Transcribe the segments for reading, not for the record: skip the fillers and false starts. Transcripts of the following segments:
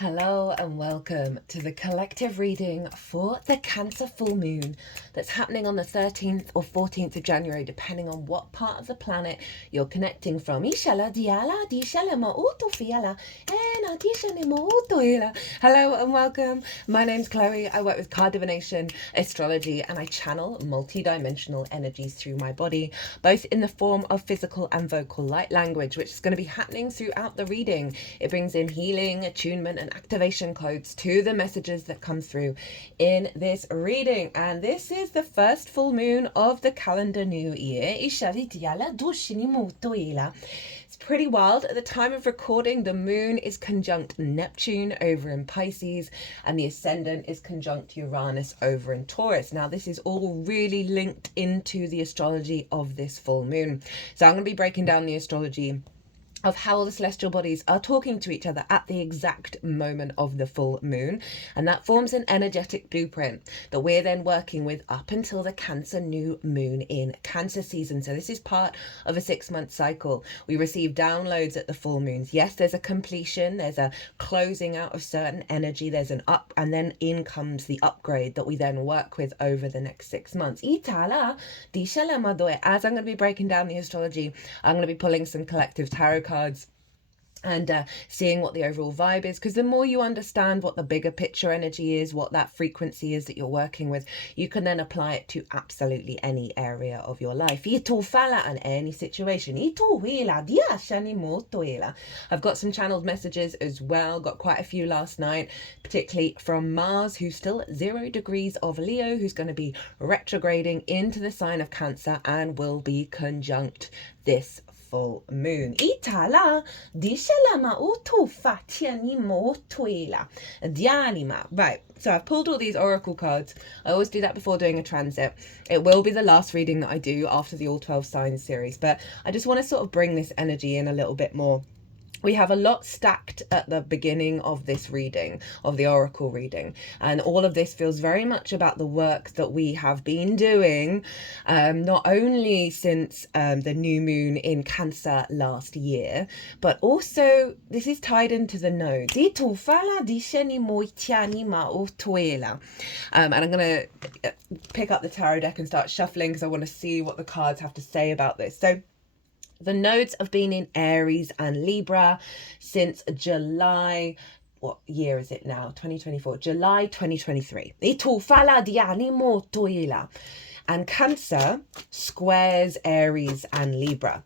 Hello and welcome to the collective reading for the Cancer full moon that's happening on the 13th or 14th of January, depending on what part of the planet you're connecting from. Hello and welcome. My name's Chloe. I work with card divination, astrology, and I channel multi-dimensional energies through my body, both in the form of physical and vocal light language, which is going to be happening throughout the reading. It brings in healing, attunement, and activation codes to the messages that come through in this reading. And this is the first full moon of the calendar new year. It's pretty wild. At the time of recording, the moon is conjunct Neptune over in Pisces and the ascendant is conjunct Uranus over in Taurus. Now, this is all really linked into the astrology of this full moon. So I'm going to be breaking down the astrology of how all the celestial bodies are talking to each other at the exact moment of the full moon, and that forms an energetic blueprint that we're then working with up until the Cancer new moon in Cancer season. So this is part of a 6-month cycle. We receive downloads at the full moons. Yes, there's a completion, there's a closing out of certain energy, there's an up, and then in comes the upgrade that we then work with over the next 6 months. As I'm going to be breaking down the astrology, I'm going to be pulling some collective tarot cards and seeing what the overall vibe is, because the more you understand what the bigger picture energy is, what that frequency is that you're working with, you can then apply it to absolutely any area of your life and any situation. I've got some channeled messages as well, got quite a few last night, particularly from Mars, who's still 0 degrees of Leo, who's going to be retrograding into the sign of Cancer and will be conjunct this full moon. Right, so I've pulled all these oracle cards. I always do that before doing a transit. It will be the last reading that I do after the All 12 Signs series, but I just want to sort of bring this energy in a little bit more. We have a lot stacked at the beginning of this reading, of the oracle reading, and all of this feels very much about the work that we have been doing, not only since the new moon in Cancer last year, but also this is tied into the nodes. And I'm going to pick up the tarot deck and start shuffling because I want to see what the cards have to say about this. So the nodes have been in Aries and Libra since July. What year is it now? 2024. July 2023. And Cancer squares Aries and Libra.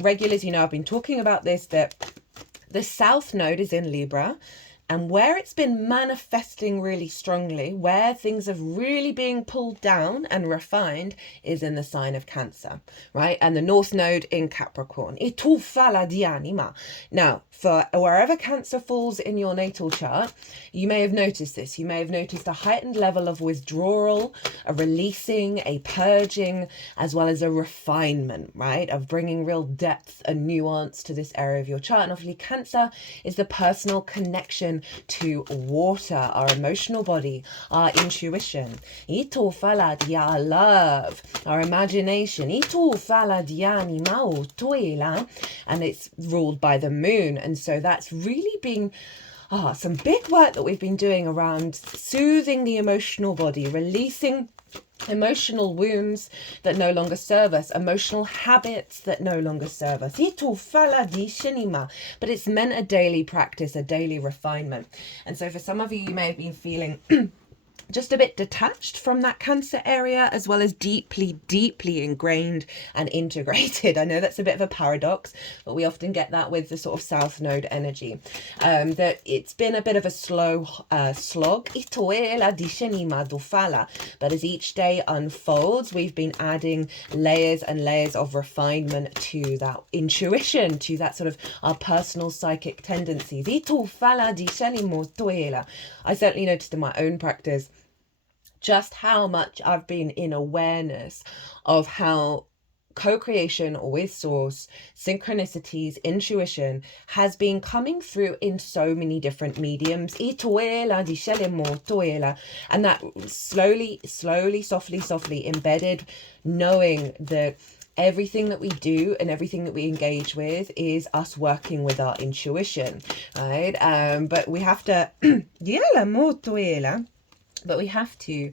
Regulars, you know, I've been talking about this, that the South node is in Libra. And where it's been manifesting really strongly, where things have really being pulled down and refined, is in the sign of Cancer, right? And the North Node in Capricorn. Now, for wherever Cancer falls in your natal chart, you may have noticed this. You may have noticed a heightened level of withdrawal, a releasing, a purging, as well as a refinement, right? Of bringing real depth and nuance to this area of your chart. And obviously Cancer is the personal connection to water, our emotional body, our intuition, our love, our imagination, and it's ruled by the moon. And so that's really been some big work that we've been doing around soothing the emotional body, releasing emotional wounds that no longer serve us, emotional habits that no longer serve us. But it's meant a daily practice, a daily refinement. And so for some of you, you may have been feeling just a bit detached from that Cancer area, as well as deeply, deeply ingrained and integrated. I know that's a bit of a paradox, but we often get that with the sort of South Node energy. That it's been a bit of a slow slog. But as each day unfolds, we've been adding layers and layers of refinement to that intuition, to that sort of our personal psychic tendencies. I certainly noticed in my own practice just how much I've been in awareness of how co-creation with source, synchronicities, intuition has been coming through in so many different mediums. And that slowly, softly embedded, knowing the everything that we do and everything that we engage with is us working with our intuition, right? But we have to but we have to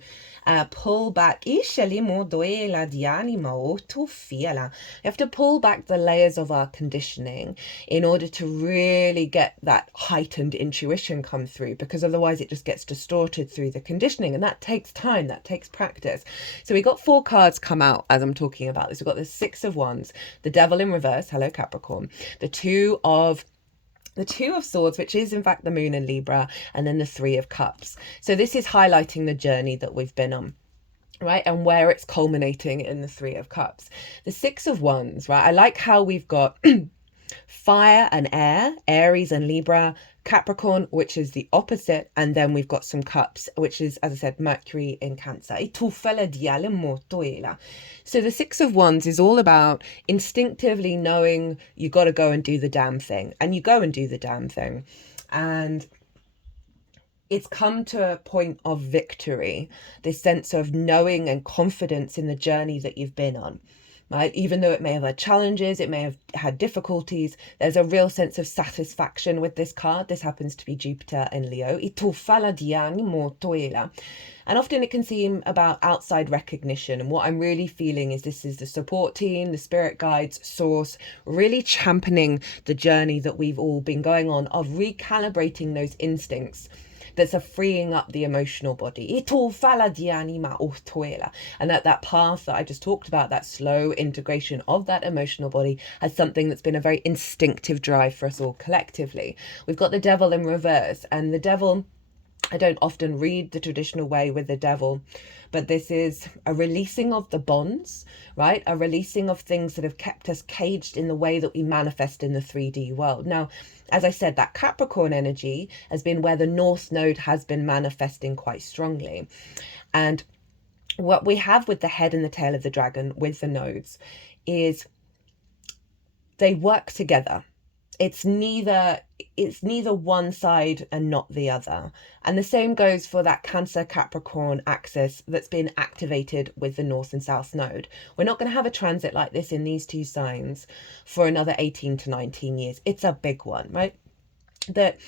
pull back. We have to pull back the layers of our conditioning in order to really get that heightened intuition come through, because otherwise it just gets distorted through the conditioning, and that takes time, that takes practice. So we got 4 cards come out as I'm talking about this. We've got the 6 of Wands, the Devil in reverse, hello Capricorn, the Two of Swords, which is in fact the Moon in Libra, and then the 3 of Cups. So this is highlighting the journey that we've been on, right? And where it's culminating in the 3 of Cups. The 6 of Wands, right? I like how we've got fire and air, Aries and Libra, Capricorn, which is the opposite, and then we've got some cups, which is, as I said, Mercury in Cancer. So the 6 of Wands is all about instinctively knowing you got to go and do the damn thing, and you go and do the damn thing, and it's come to a point of victory, this sense of knowing and confidence in the journey that you've been on. Right? Even though it may have had challenges, it may have had difficulties, there's a real sense of satisfaction with this card. This happens to be Jupiter in Leo. And often it can seem about outside recognition. And what I'm really feeling is this is the support team, the spirit guides, source, really championing the journey that we've all been going on of recalibrating those instincts. That's a freeing up the emotional body. And that path that I just talked about, that slow integration of that emotional body, as something that's been a very instinctive drive for us all collectively. We've got the Devil in reverse, and the Devil, I don't often read the traditional way with the Devil, but this is a releasing of the bonds, right? A releasing of things that have kept us caged in the way that we manifest in the 3D world. Now, as I said, that Capricorn energy has been where the North Node has been manifesting quite strongly. And what we have with the head and the tail of the dragon with the nodes is they work together. It's neither one side and not the other. And the same goes for that Cancer Capricorn axis that's been activated with the North and South Node. We're not going to have a transit like this in these 2 signs for another 18 to 19 years. It's a big one, right? That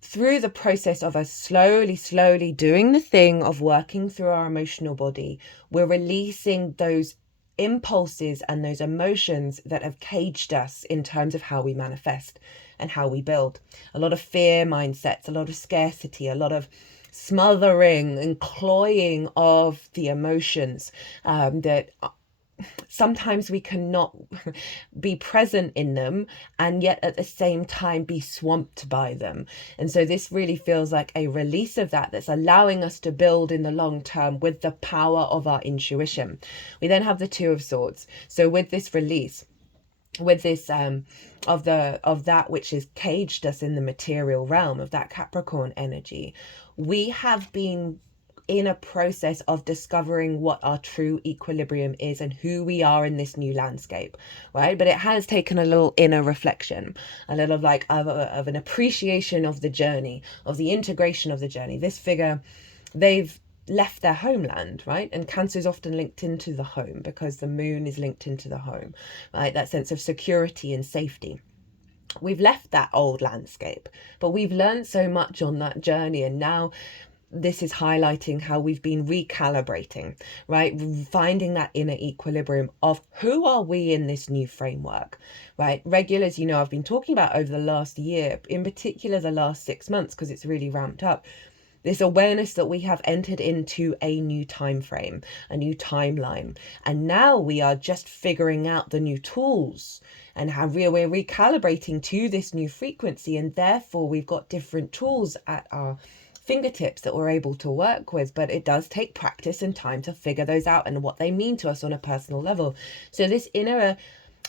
through the process of us slowly doing the thing of working through our emotional body, we're releasing those impulses and those emotions that have caged us in terms of how we manifest and how we build. A lot of fear mindsets, a lot of scarcity, a lot of smothering and cloying of the emotions that sometimes we cannot be present in them and yet at the same time be swamped by them. And so this really feels like a release of that's allowing us to build in the long term with the power of our intuition. We then have the 2 of Swords. So with this release, with this of that which has caged us in the material realm, of that Capricorn energy, we have been in a process of discovering what our true equilibrium is and who we are in this new landscape, right? But it has taken a little inner reflection, a little of an appreciation of the journey, of the integration of the journey. This figure, they've left their homeland, right? And Cancer is often linked into the home because the moon is linked into the home, right? That sense of security and safety. We've left that old landscape, but we've learned so much on that journey, and now this is highlighting how we've been recalibrating, right? Finding that inner equilibrium of who are we in this new framework, right? Regulars, I've been talking about over the last year, in particular the last 6 months, because it's really ramped up. This awareness that we have entered into a new time frame, a new timeline. And now we are just figuring out the new tools and how we're recalibrating to this new frequency. And therefore we've got different tools at our fingertips that we're able to work with, but it does take practice and time to figure those out and what they mean to us on a personal level. So this inner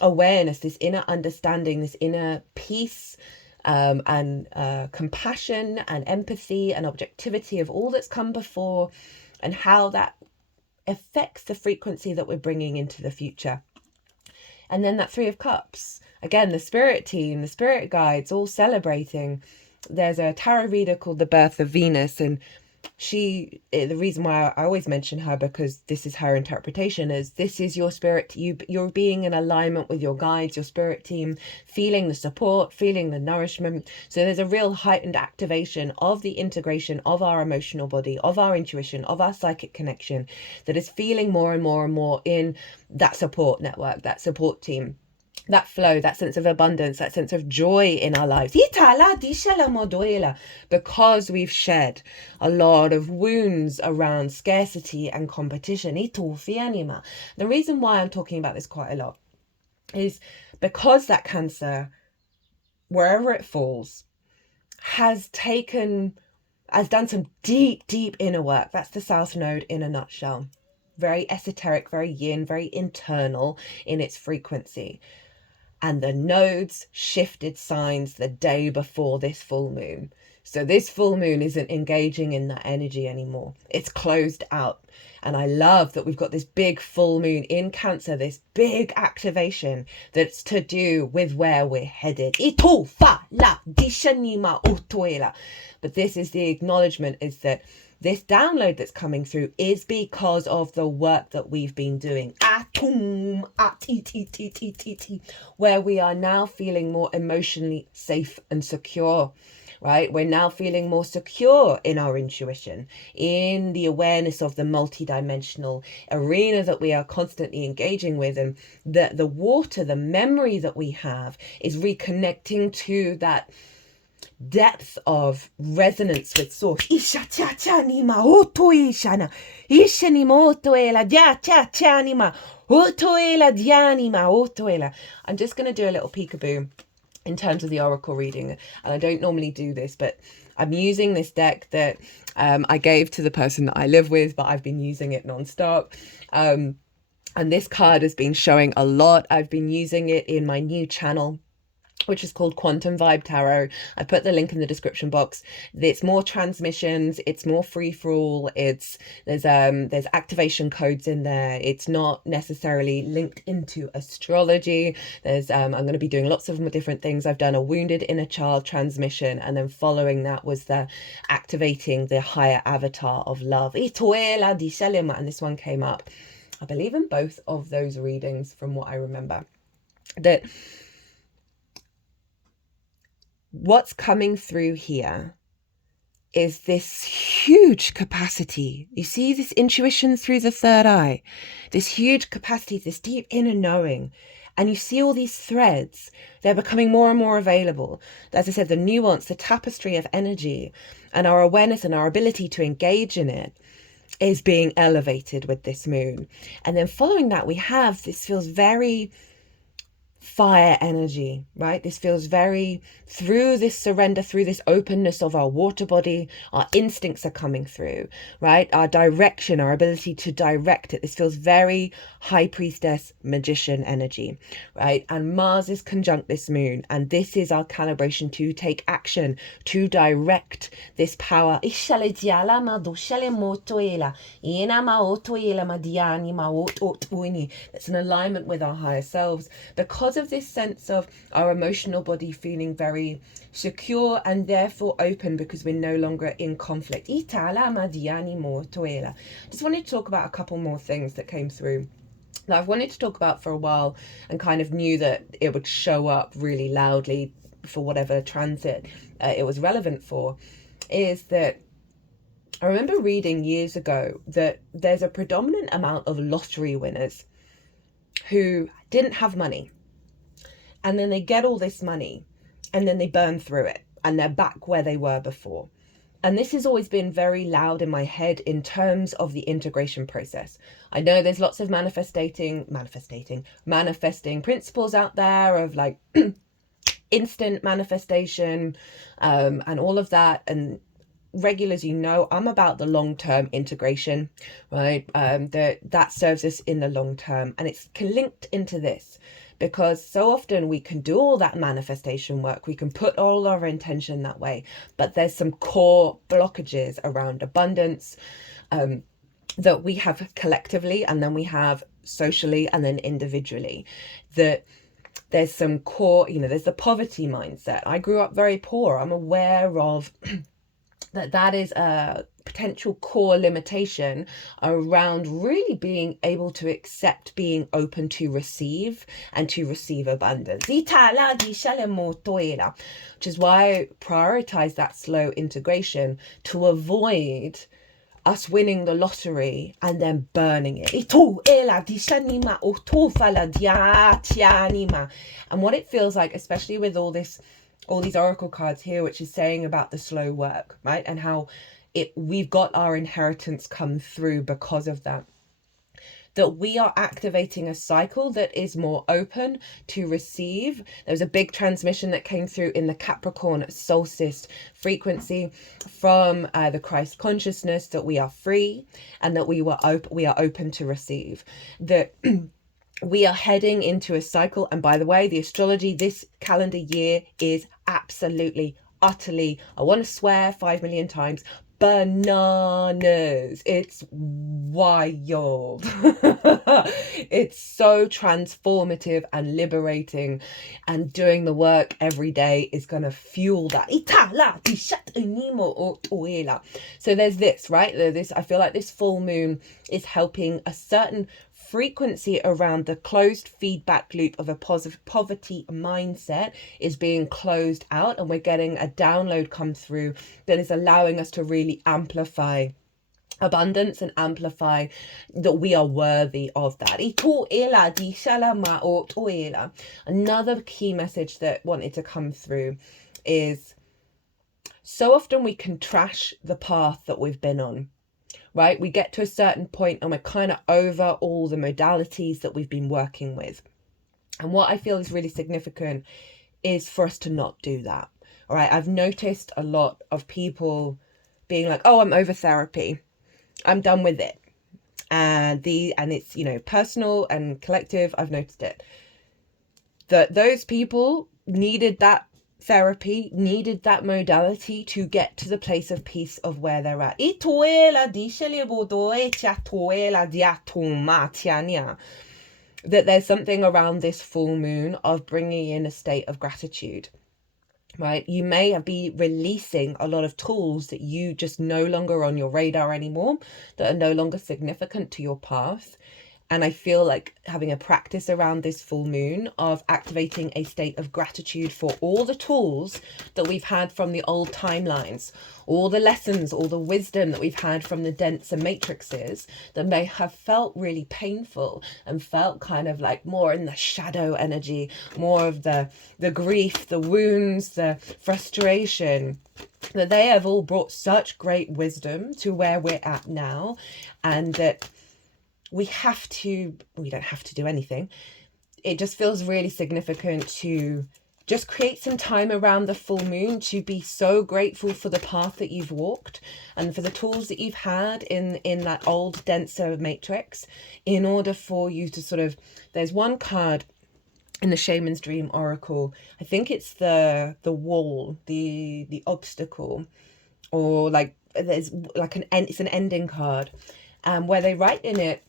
awareness, this inner understanding, this inner peace and compassion and empathy and objectivity of all that's come before and how that affects the frequency that we're bringing into the future. And then that 3 of Cups, again, the spirit team, the spirit guides all celebrating. There's a tarot reader called The Birth of Venus, and the reason why I always mention her, because this is her interpretation, is this is your spirit, you're being in alignment with your guides, your spirit team, feeling the support, feeling the nourishment. So there's a real heightened activation of the integration of our emotional body, of our intuition, of our psychic connection, that is feeling more and more and more in that support network, that support team, that flow, that sense of abundance, that sense of joy in our lives, because we've shed a lot of wounds around scarcity and competition. The reason why I'm talking about this quite a lot is because that Cancer, wherever it falls, has done some deep inner work. That's the South Node in a nutshell. Very esoteric, very yin, very internal in its frequency. And the nodes shifted signs the day before this full moon. So this full moon isn't engaging in that energy anymore. It's closed out. And I love that we've got this big full moon in Cancer, this big activation that's to do with where we're headed. But this is the acknowledgement, is that this download that's coming through is because of the work that we've been doing. Where we are now feeling more emotionally safe and secure, right? We're now feeling more secure in our intuition, in the awareness of the multidimensional arena that we are constantly engaging with. And the water, the memory that we have, is reconnecting to that depth of resonance with source. I'm just going to do a little peekaboo in terms of the oracle reading, and I don't normally do this, but I'm using this deck that I gave to the person that I live with, but I've been using it non-stop. And this card has been showing a lot. I've been using it in my new channel, which is called Quantum Vibe Tarot. I put the link in the description box. It's more transmissions, it's more free for all, there's activation codes in there. It's not necessarily linked into astrology. I'm going to be doing lots of different things. I've done a wounded inner child transmission, and then following that was the activating the higher avatar of love. And this one came up, I believe, in both of those readings from what I remember. That what's coming through here is this huge capacity. You see this intuition through the third eye, this huge capacity, this deep inner knowing. And you see all these threads, they're becoming more and more available. As I said, the nuance, the tapestry of energy, and our awareness and our ability to engage in it is being elevated with this moon. And then following that, we have, this feels very fire energy, right? This feels very, through this surrender, through this openness of our water body, our instincts are coming through, right? Our direction, our ability to direct it. This feels very high priestess, magician energy, right? And Mars is conjunct this moon, and this is our calibration to take action, to direct this power. It's an alignment with our higher selves, because of this sense of our emotional body feeling very secure and therefore open, because we're no longer in conflict. Just wanted to talk about a couple more things that came through that I've wanted to talk about for a while, and kind of knew that it would show up really loudly for whatever transit it was relevant for. Is that I remember reading years ago that there's a predominant amount of lottery winners who didn't have money, and then they get all this money and then they burn through it and they're back where they were before. And this has always been very loud in my head in terms of the integration process. I know there's lots of manifesting principles out there of like instant manifestation and all of that. And regulars, you know, I'm about the long-term integration, right? That serves us in the long term, and it's linked into this. Because so often we can do all that manifestation work, we can put all our intention that way, but there's some core blockages around abundance that we have collectively, and then we have socially, and then individually. That there's some core, there's the poverty mindset. I grew up very poor. I'm aware of that is a potential core limitation around really being able to accept being open to receive and to receive abundance. Which is why I prioritize that slow integration to avoid us winning the lottery and then burning it. And what it feels like, especially with all these oracle cards here, which is saying about the slow work, right? And how we've got our inheritance come through because of that. That we are activating a cycle that is more open to receive. There was a big transmission that came through in the Capricorn solstice frequency from the Christ consciousness, that we are free and that we are open to receive. That we are heading into a cycle. And by the way, the astrology this calendar year is absolutely, utterly, I want to swear 5 million times, bananas. It's wild. It's so transformative and liberating, and doing the work every day is going to fuel that. So there's this, right? I feel like this full moon is helping a certain frequency around the closed feedback loop of a positive poverty mindset is being closed out, and we're getting a download come through that is allowing us to really amplify abundance and amplify that we are worthy of that. Another key message that wanted to come through is, so often we can trash the path that we've been on. Right? We get to a certain point and we're kind of over all the modalities that we've been working with. And what I feel is really significant is for us to not do that. All right. I've noticed a lot of people being like, oh, I'm over therapy. I'm done with it. And it's, personal and collective. I've noticed it. That those people needed that therapy, needed that modality to get to the place of peace of where they're at. That there's something around this full moon of bringing in a state of gratitude, right? You may be releasing a lot of tools that you just no longer on your radar anymore, that are no longer significant to your path. And I feel like having a practice around this full moon of activating a state of gratitude for all the tools that we've had from the old timelines, all the lessons, all the wisdom that we've had from the denser matrices that may have felt really painful and felt kind of like more in the shadow energy, more of the grief, the wounds, the frustration, that they have all brought such great wisdom to where we're at now. And that we don't have to do anything. It just feels really significant to just create some time around the full moon to be so grateful for the path that you've walked and for the tools that you've had in that old denser matrix, in order for you to sort of, there's one card in the Shaman's Dream Oracle, I think it's the wall, the obstacle, or like there's like it's an ending card, where they write in it,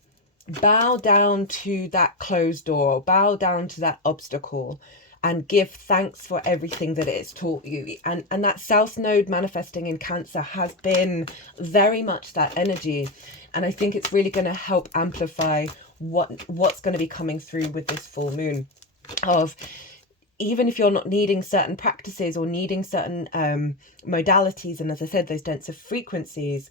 bow down to that closed door, bow down to that obstacle, and give thanks for everything that it's taught you. And that South Node manifesting in Cancer has been very much that energy. And I think it's really going to help amplify what's going to be coming through with this full moon. Of, even if you're not needing certain practices or needing certain modalities, and as I said, those denser frequencies,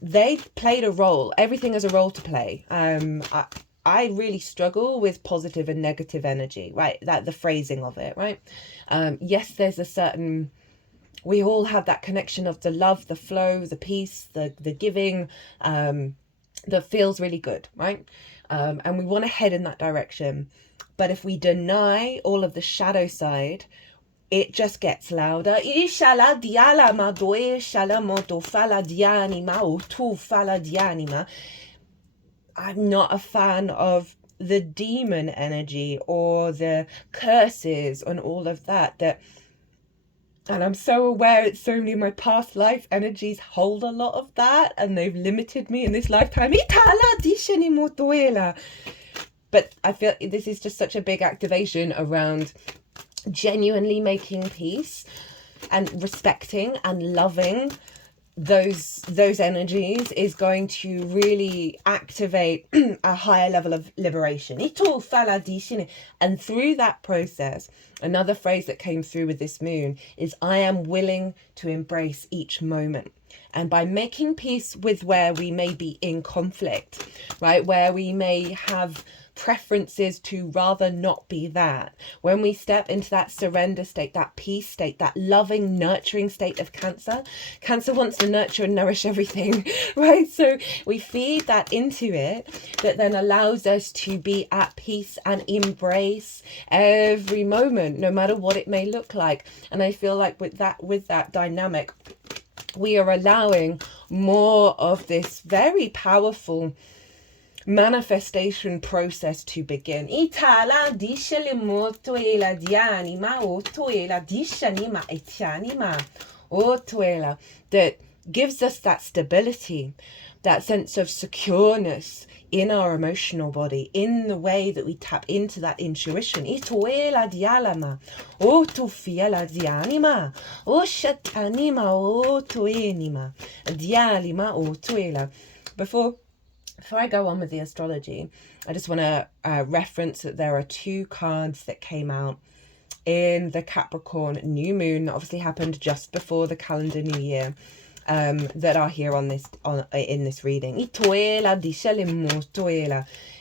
they played a role. Everything has a role to play. I really struggle with positive and negative energy, right? That the phrasing of it, right? Yes, there's a certain, we all have that connection of the love, the flow, the peace, the giving, that feels really good, right? And we want to head in that direction. But if we deny all of the shadow side, it just gets louder. I'm not a fan of the demon energy or the curses and all of that. And I'm so aware it's so many of my past life energies hold a lot of that, and they've limited me in this lifetime. But I feel this is just such a big activation around genuinely making peace and respecting and loving those energies is going to really activate a higher level of liberation. And through that process, another phrase that came through with this moon is, I am willing to embrace each moment. And by making peace with where we may be in conflict, right, where we may have preferences to rather not be that, when we step into that surrender state, that peace state, that loving, nurturing state of Cancer wants to nurture and nourish everything, right? So we feed that into it, that then allows us to be at peace and embrace every moment, no matter what it may look like. And I feel like with that dynamic, we are allowing more of this very powerful manifestation process to begin. That gives us that stability, that sense of secureness in our emotional body, in the way that we tap into that intuition. Before I go on with the astrology, I just want to reference that there are 2 cards that came out in the Capricorn new moon that obviously happened just before the calendar new year, that are here in this reading.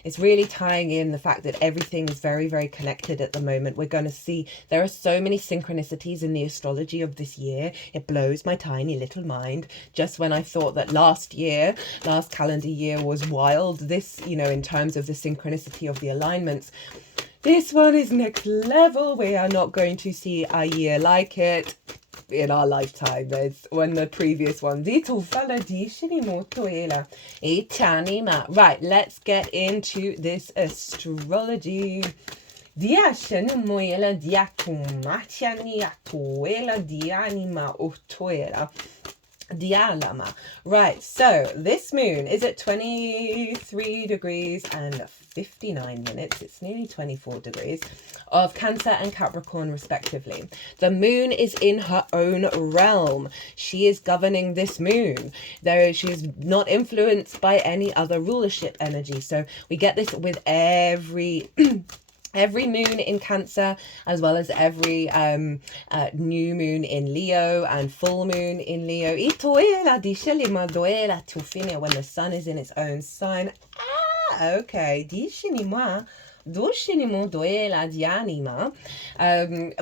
It's really tying in the fact that everything is very, very connected at the moment. We're going to see there are so many synchronicities in the astrology of this year. It blows my tiny little mind. Just when I thought that last calendar year was wild, this, in terms of the synchronicity of the alignments, this one is next level. We are not going to see a year like it in our lifetime. There's one, the previous one. Right, let's get into this astrology. Right, so this moon is at 23 degrees and 59 minutes. It's nearly 24 degrees of Cancer and Capricorn respectively. The moon is in her own realm. She is governing this moon. She's not influenced by any other rulership energy. So we get this with every every moon in Cancer, as well as every new moon in Leo and full moon in Leo. When the sun is in its own sign. Okay.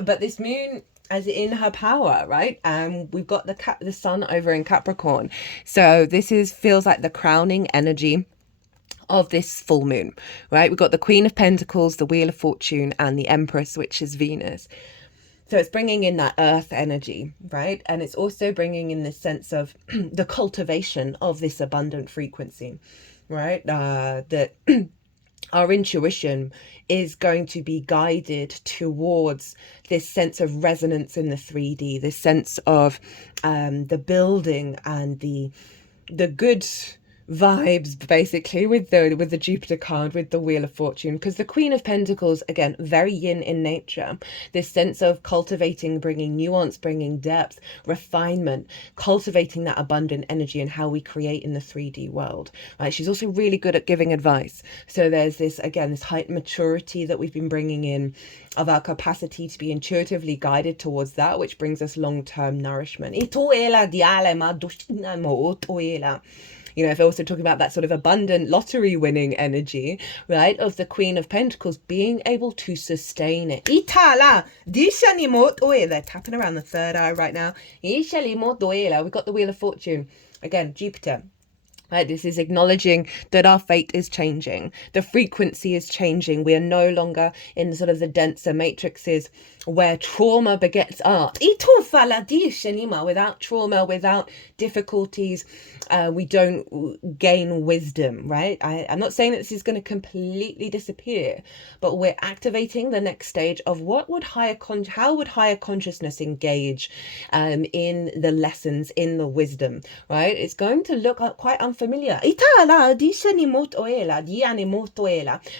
But this moon as in her power, right? We've got the sun over in Capricorn. So this feels like the crowning energy of this full moon, right? We've got the Queen of Pentacles, the Wheel of Fortune, and the Empress, which is Venus. So it's bringing in that earth energy, right? And it's also bringing in this sense of the cultivation of this abundant frequency, right? That our intuition is going to be guided towards this sense of resonance in the 3D, this sense of the building and the good vibes, basically, with the Jupiter card, with the Wheel of Fortune, because the Queen of Pentacles, again, very yin in nature, this sense of cultivating, bringing nuance, bringing depth, refinement, cultivating that abundant energy and how we create in the 3D world, right? She's also really good at giving advice. So there's this, again, this heightened maturity that we've been bringing in of our capacity to be intuitively guided towards that, which brings us long-term nourishment. If we're also talking about that sort of abundant lottery winning energy, right, of the Queen of Pentacles, being able to sustain it. They're tapping around the third eye right now. We've got the Wheel of Fortune. Again, Jupiter. Right, this is acknowledging that our fate is changing. The frequency is changing. We are no longer in sort of the denser matrices where trauma begets art. Without trauma, without difficulties, we don't gain wisdom, right? I'm not saying that this is going to completely disappear, but we're activating the next stage of how would higher consciousness engage in the lessons, in the wisdom, right? It's going to look quite unfamiliar sound familiar.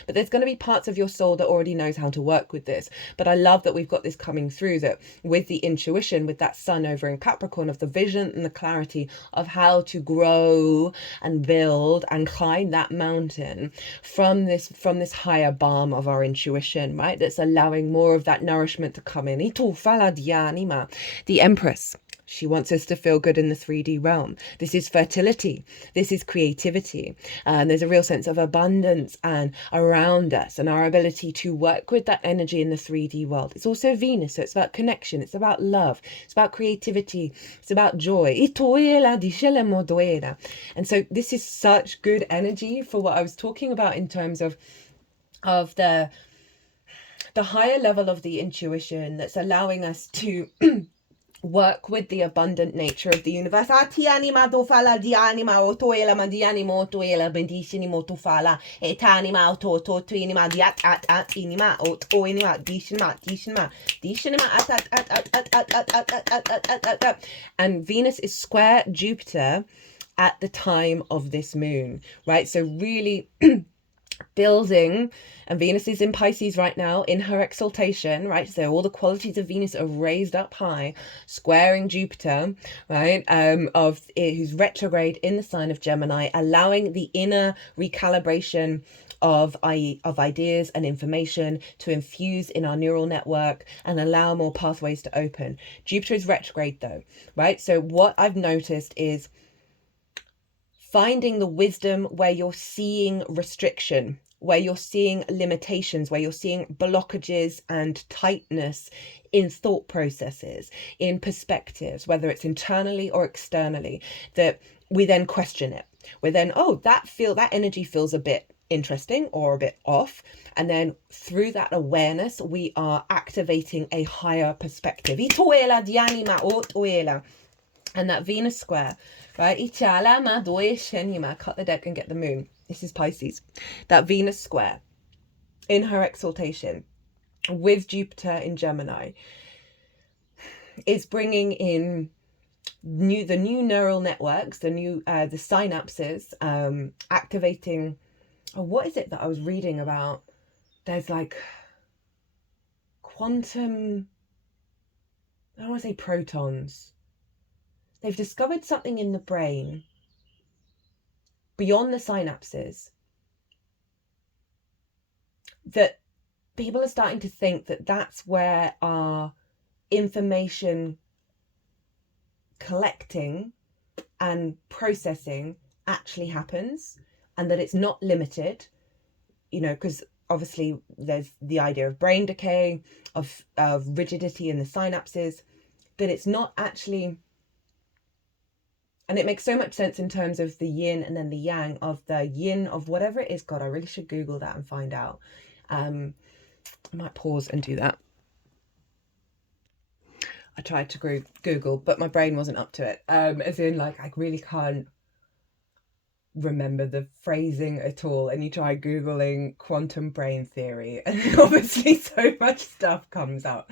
But there's going to be parts of your soul that already knows how to work with this. But I love that we've got this coming through, that with the intuition, with that sun over in Capricorn, of the vision and the clarity of how to grow and build and climb that mountain from this higher balm of our intuition, right? That's allowing more of that nourishment to come in. The Empress. She wants us to feel good in the 3D realm. This is fertility. This is creativity. There's a real sense of abundance and around us, and our ability to work with that energy in the 3D world. It's also Venus, so it's about connection. It's about love. It's about creativity. It's about joy. And so this is such good energy for what I was talking about in terms of the higher level of the intuition that's allowing us to work with the abundant nature of the universe. And Venus is square Jupiter at the time of this moon, right? So really building, and Venus is in Pisces right now in her exaltation, right? So all the qualities of Venus are raised up high, squaring Jupiter, right? Who's retrograde in the sign of Gemini, allowing the inner recalibration of ideas and information to infuse in our neural network and allow more pathways to open. Jupiter is retrograde though, right? So what I've noticed is finding the wisdom where you're seeing restriction, where you're seeing limitations, where you're seeing blockages and tightness in thought processes, in perspectives, whether it's internally or externally, that we then question it. We're then, that energy feels a bit interesting or a bit off. And then through that awareness, we are activating a higher perspective. And that Venus square, right? Cut the deck and get the moon. This is Pisces. That Venus square in her exaltation with Jupiter in Gemini is bringing in the new neural networks, the synapses, activating. What is it that I was reading about? There's like quantum, I don't want to say protons. They've discovered something in the brain beyond the synapses that people are starting to think that that's where our information collecting and processing actually happens, and that it's not limited, because obviously there's the idea of brain decay, of rigidity in the synapses, that it's not actually. And it makes so much sense in terms of the yin and then the yang of the yin of whatever it is. God, I really should Google that and find out. I might pause and do that. I tried to Google, but my brain wasn't up to it. As in, like, I really can't remember the phrasing at all. And you try Googling quantum brain theory, and obviously so much stuff comes out.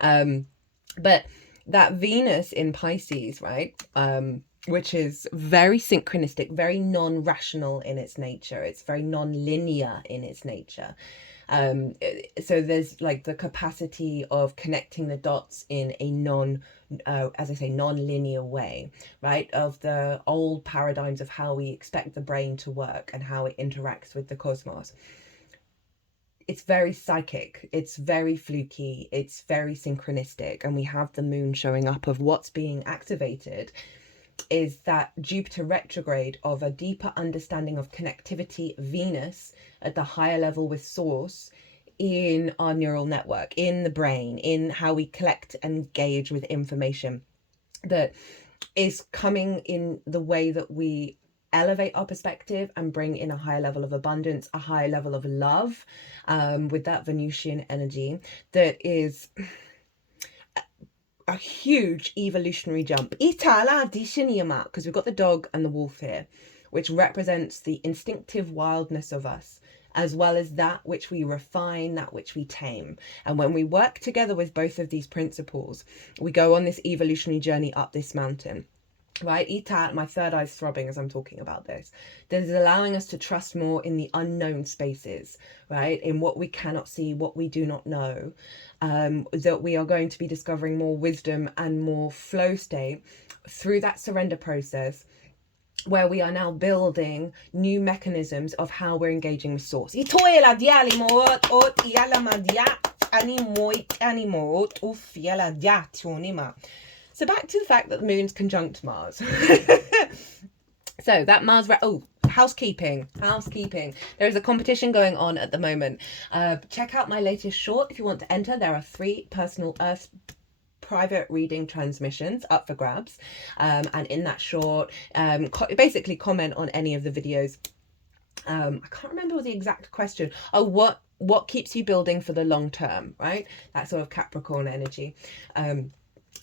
But that Venus in Pisces, right, which is very synchronistic, very non-rational in its nature. It's very non-linear in its nature. So there's like the capacity of connecting the dots in a non-linear way, right? Of the old paradigms of how we expect the brain to work and how it interacts with the cosmos. It's very psychic, it's very fluky, it's very synchronistic, and we have the moon showing up of what's being activated is that Jupiter retrograde of a deeper understanding of connectivity, Venus at the higher level with source in our neural network, in the brain, in how we collect and engage with information, that is coming in the way that we elevate our perspective and bring in a higher level of abundance, a higher level of love, with that Venusian energy that is a huge evolutionary jump. Because we've got the dog and the wolf here, which represents the instinctive wildness of us, as well as that which we refine, that which we tame. And when we work together with both of these principles, we go on this evolutionary journey up this mountain. right? Ita, my third eye's throbbing as I'm talking about this. This is allowing us to trust more in the unknown spaces, right? In what we cannot see, what we do not know. That we are going to be discovering more wisdom and more flow state through that surrender process, where we are now building new mechanisms of how we're engaging with source. So back to the fact that the moon's conjunct Mars. So that Mars, housekeeping. There is a competition going on at the moment. Check out my latest short if you want to enter. There are 3 personal Earth private reading transmissions up for grabs, and in that short, basically comment on any of the videos. I can't remember the exact question. What keeps you building for the long term, right? That sort of Capricorn energy.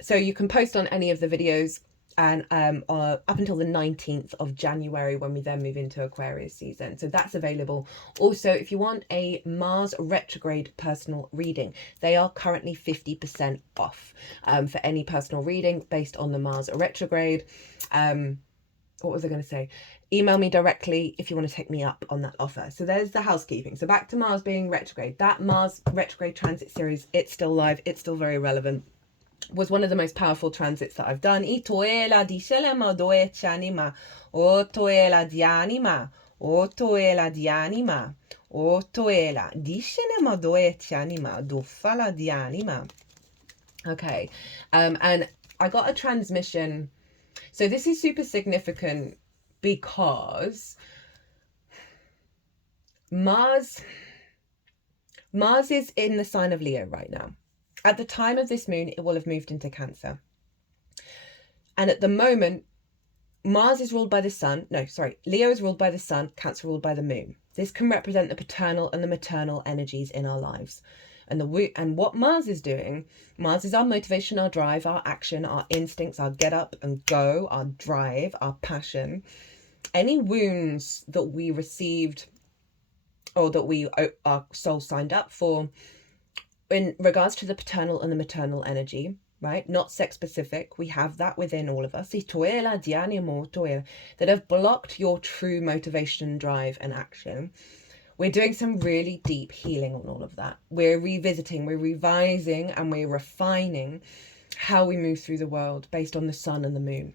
So you can post on any of the videos, and up until the 19th of January, when we then move into Aquarius season. So that's available. Also, if you want a Mars retrograde personal reading, they are currently 50% off for any personal reading based on the Mars retrograde. What was I going to say? Email me directly if you want to take me up on that offer. So there's the housekeeping. So back to Mars being retrograde. That Mars retrograde transit series, it's still live. It's still very relevant. Was one of the most powerful transits that I've done. Itoela dishelema doechanima. Otoela dianima. Otoela dianima. Otoela dishelema doechanima. Dofala dianima. Okay. And I got a transmission. So this is super significant because Mars is in the sign of Leo right now. At the time of this moon, it will have moved into Cancer. And at the moment, Mars is ruled by the sun. No, sorry. Leo is ruled by the sun, Cancer ruled by the moon. This can represent the paternal and the maternal energies in our lives. And what Mars is doing, Mars is our motivation, our drive, our action, our instincts, our get up and go, our drive, our passion. Any wounds that we received or that our soul signed up for in regards to the paternal and the maternal energy, right? Not sex specific. We have that within all of us. That have blocked your true motivation, drive and action. We're doing some really deep healing on all of that. We're revisiting, we're revising, and we're refining how we move through the world based on the sun and the moon.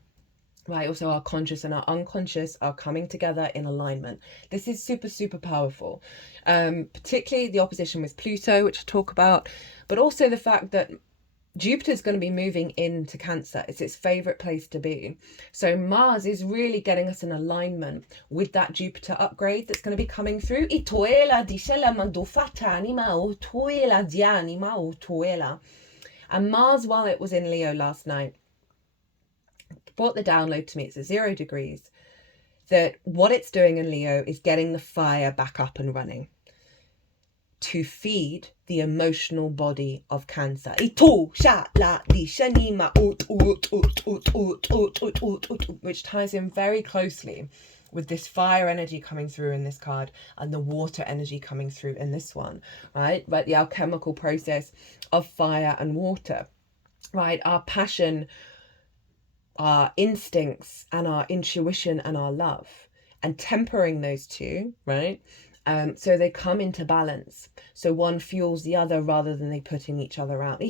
Right, also our conscious and our unconscious are coming together in alignment. This is super, super powerful. Particularly the opposition with Pluto, which I talk about, but also the fact that Jupiter's going to be moving into Cancer. It's its favorite place to be. So Mars is really getting us in alignment with that Jupiter upgrade that's going to be coming through. And Mars, while it was in Leo last night, brought the download to me. It's at 0 degrees. That what it's doing in Leo is getting the fire back up and running to feed the emotional body of Cancer, which ties in very closely with this fire energy coming through in this card and the water energy coming through in this one, right? Right, the alchemical process of fire and water, right? Our passion, our instincts and our intuition and our love, and tempering those two, right? So they come into balance. So one fuels the other rather than they putting each other out.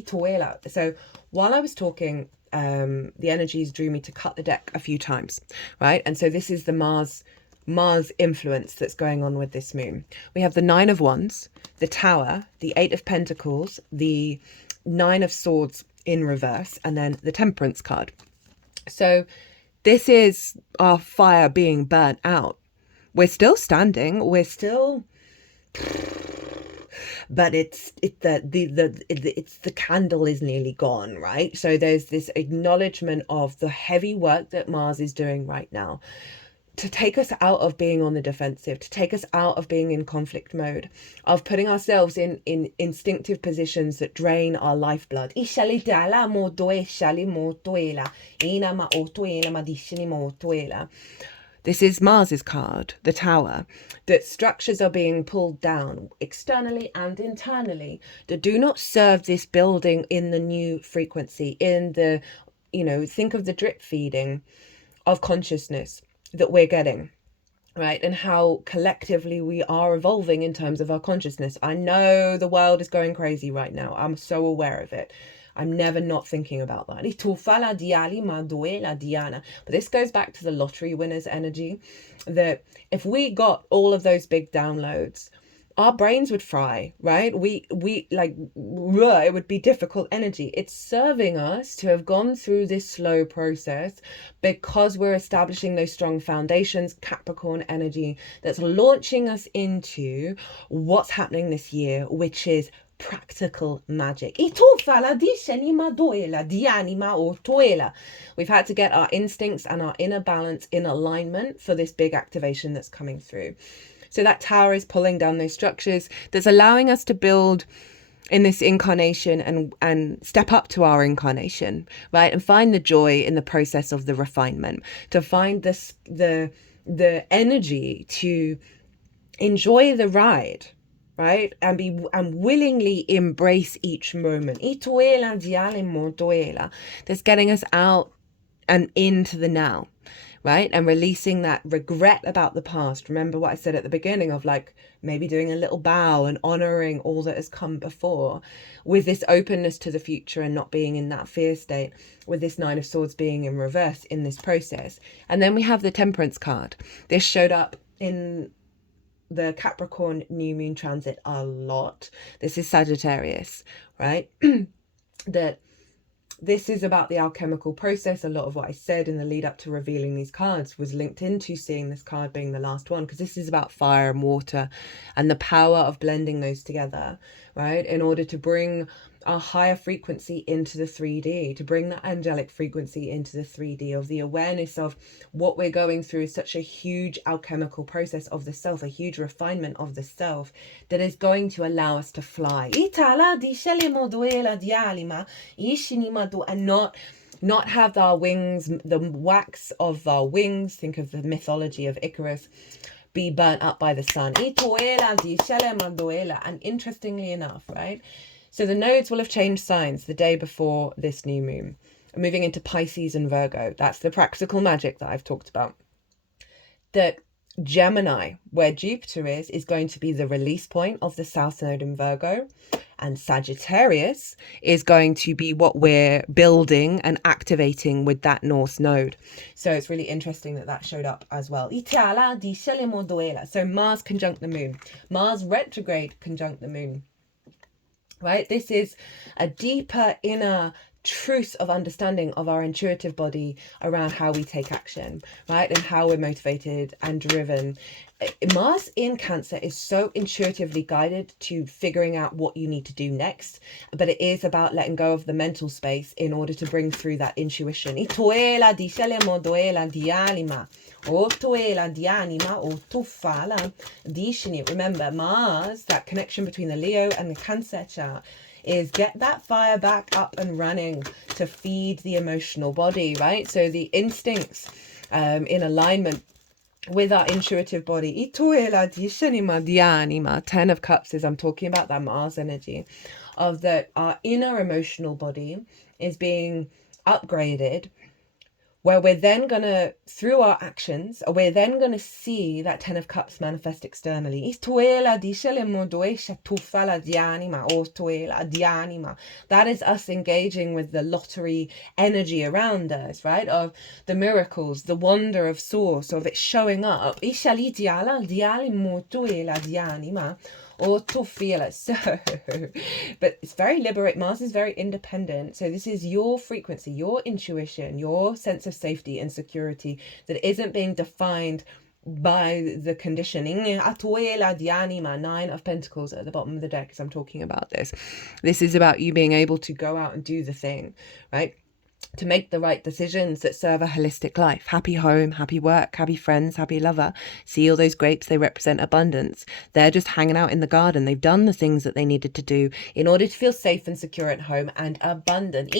So while I was talking, the energies drew me to cut the deck a few times, right? And so this is the Mars influence that's going on with this moon. We have the 9 of Wands, the Tower, the 8 of Pentacles, the 9 of Swords in reverse, and then the Temperance card. So this is our fire being burnt out. We're still standing. We're still, but it's the candle is nearly gone, right? So there's this acknowledgement of the heavy work that Mars is doing right now to take us out of being on the defensive, to take us out of being in conflict mode, of putting ourselves in instinctive positions that drain our lifeblood. This is Mars's card, the Tower, that structures are being pulled down externally and internally that do not serve this building in the new frequency, in the, think of the drip feeding. of consciousness that we're getting, right? And how collectively we are evolving in terms of our consciousness. I know the world is going crazy right now. I'm so aware of it. I'm never not thinking about that. But this goes back to the lottery winners energy, that if we got all of those big downloads, our brains would fry, right? We like, it would be difficult energy. It's serving us to have gone through this slow process because we're establishing those strong foundations, Capricorn energy, that's launching us into what's happening this year, which is practical magic. We've had to get our instincts and our inner balance in alignment for this big activation that's coming through. So that tower is pulling down those structures that's allowing us to build in this incarnation and step up to our incarnation, right? And find the joy in the process of the refinement, to find this the energy to enjoy the ride, right? And willingly embrace each moment. That's getting us out and into the now, right? And releasing that regret about the past. Remember what I said at the beginning of like maybe doing a little bow and honoring all that has come before, with this openness to the future and not being in that fear state, with this Nine of Swords being in reverse in this process. And then we have the Temperance card. This showed up in the Capricorn new moon transit a lot. This is Sagittarius, right? That this is about the alchemical process. A lot of what I said in the lead up to revealing these cards was linked into seeing this card being the last one, because this is about fire and water and the power of blending those together, right? In order to bring a higher frequency into the 3D, to bring that angelic frequency into the 3D, of the awareness of what we're going through is such a huge alchemical process of the self, a huge refinement of the self that is going to allow us to fly. And not have our wings, the wax of our wings, think of the mythology of Icarus, be burnt up by the sun. And interestingly enough, right? So the nodes will have changed signs the day before this new moon, moving into Pisces and Virgo. That's the practical magic that I've talked about. That Gemini, where Jupiter is going to be the release point of the South Node in Virgo. And Sagittarius is going to be what we're building and activating with that North Node. So it's really interesting that that showed up as well. So Mars conjunct the moon. Mars retrograde conjunct the moon. Right? This is a deeper inner truth of understanding of our intuitive body around how we take action, right? And how we're motivated and driven. Mars in Cancer is so intuitively guided to figuring out what you need to do next, but it is about letting go of the mental space in order to bring through that intuition. Remember, Mars, that connection between the Leo and the Cancer chart, is get that fire back up and running to feed the emotional body, right? So the instincts in alignment with our intuitive body. 10 of Cups is, I'm talking about that Mars energy of that our inner emotional body is being upgraded, where we're then going to, through our actions, we're then going to see that 10 of Cups manifest externally. That is us engaging with the lottery energy around us, right? Of the miracles, the wonder of source, of it showing up. Or to feel it. So, but it's very liberate. Mars is very independent. So this is your frequency, your intuition, your sense of safety and security that isn't being defined by the conditioning. 9 of Pentacles at the bottom of the deck as I'm talking about this. This is about you being able to go out and do the thing, right? To make the right decisions that serve a holistic life. Happy home, happy work, happy friends, happy lover. See all those grapes, they represent abundance. They're just hanging out in the garden. They've done the things that they needed to do in order to feel safe and secure at home and abundant.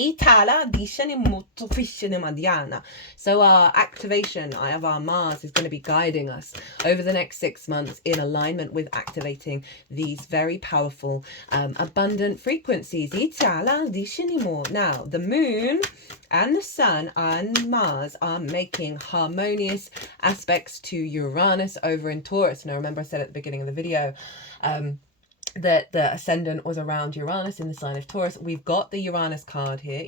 So our activation of our Mars is going to be guiding us over the next 6 months in alignment with activating these very powerful abundant frequencies. Now, the moon and the Sun and Mars are making harmonious aspects to Uranus over in Taurus. Now, remember I said at the beginning of the video that the ascendant was around Uranus in the sign of Taurus. We've got the Uranus card here.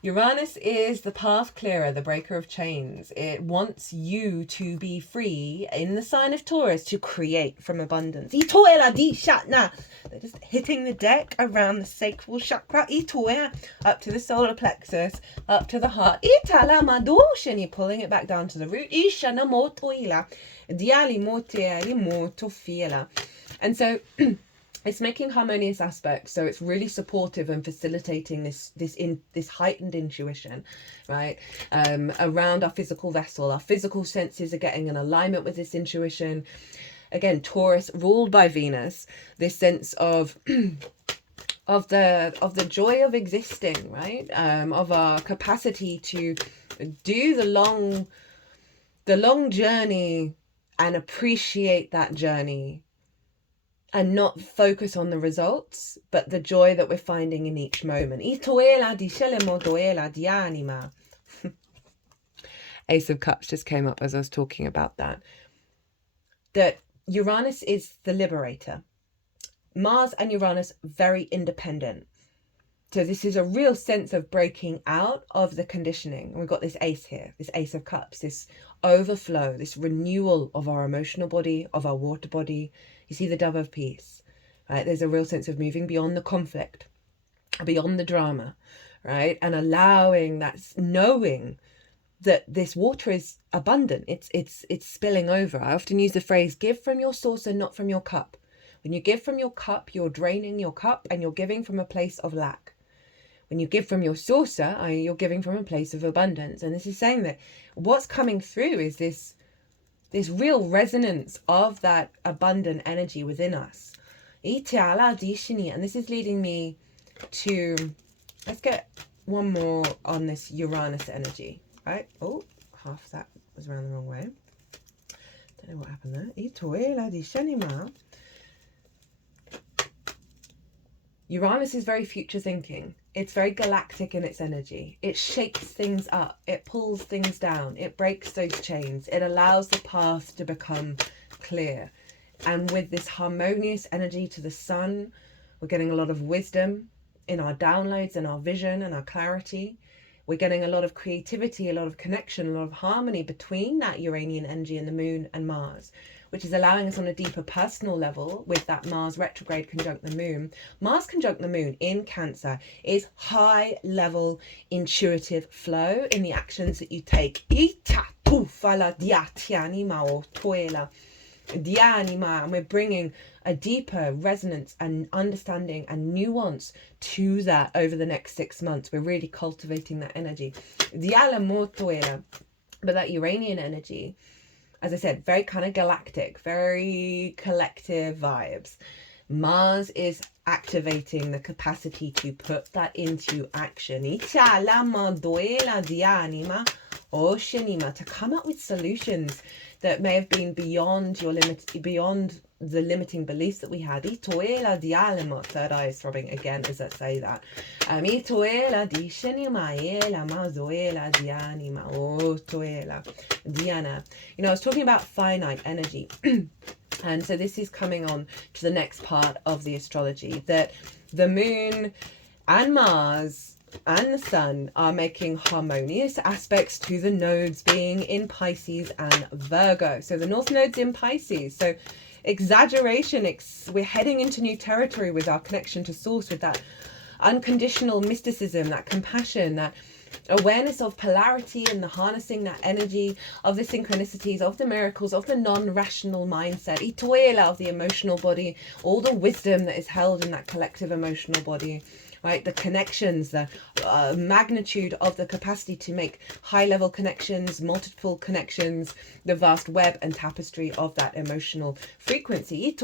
Uranus is the path clearer, the breaker of chains. It wants you to be free in the sign of Taurus to create from abundance. They're just hitting the deck around the sacral chakra, up to the solar plexus, up to the heart. And you're pulling it back down to the root. And so it's making harmonious aspects, so it's really supportive and facilitating this heightened intuition, right? Around our physical vessel. Our physical senses are getting in alignment with this intuition. Again, Taurus ruled by Venus, this sense of of the joy of existing, right? Of our capacity to do the long journey and appreciate that journey, and not focus on the results, but the joy that we're finding in each moment. Ace of Cups just came up as I was talking about that. That Uranus is the liberator. Mars and Uranus, very independent. So this is a real sense of breaking out of the conditioning. And we've got this ace here, this Ace of Cups, this overflow, this renewal of our emotional body, of our water body. You see the Dove of Peace, right? There's a real sense of moving beyond the conflict, beyond the drama, right? And allowing that, knowing that this water is abundant. It's spilling over. I often use the phrase, give from your saucer, not from your cup. When you give from your cup, you're draining your cup and you're giving from a place of lack. When you give from your saucer, you're giving from a place of abundance. And this is saying that what's coming through is this real resonance of that abundant energy within us. And this is leading me to, let's get one more on this Uranus energy, right? Oh, half that was around the wrong way. Don't know what happened there. Uranus is very future thinking. It's very galactic in its energy. It shakes things up. It pulls things down. It breaks those chains. It allows the path to become clear. And with this harmonious energy to the sun, we're getting a lot of wisdom in our downloads and our vision and our clarity. We're getting a lot of creativity, a lot of connection, a lot of harmony between that Uranian energy and the moon and Mars, which is allowing us on a deeper personal level with that Mars retrograde conjunct the moon. Mars conjunct the moon in Cancer is high level intuitive flow in the actions that you take. And we're bringing a deeper resonance and understanding and nuance to that over the next 6 months. We're really cultivating that energy. But that Uranian energy, as I said, very kind of galactic, very collective vibes. Mars is activating the capacity to put that into action. To come up with solutions that may have been beyond your limit, beyond the limiting beliefs that we had. Third eye is throbbing again as I say that. Diana. You know, I was talking about finite energy. And so this is coming on to the next part of the astrology, that the moon and Mars and the sun are making harmonious aspects to the nodes being in Pisces and Virgo. So the North Node's in Pisces. So exaggeration, we're heading into new territory with our connection to source, with that unconditional mysticism, that compassion, that awareness of polarity and the harnessing that energy of the synchronicities, of the miracles, of the non-rational mindset, of the emotional body, all the wisdom that is held in that collective emotional body. right? The connections, the magnitude of the capacity to make high-level connections, multiple connections, the vast web and tapestry of that emotional frequency. And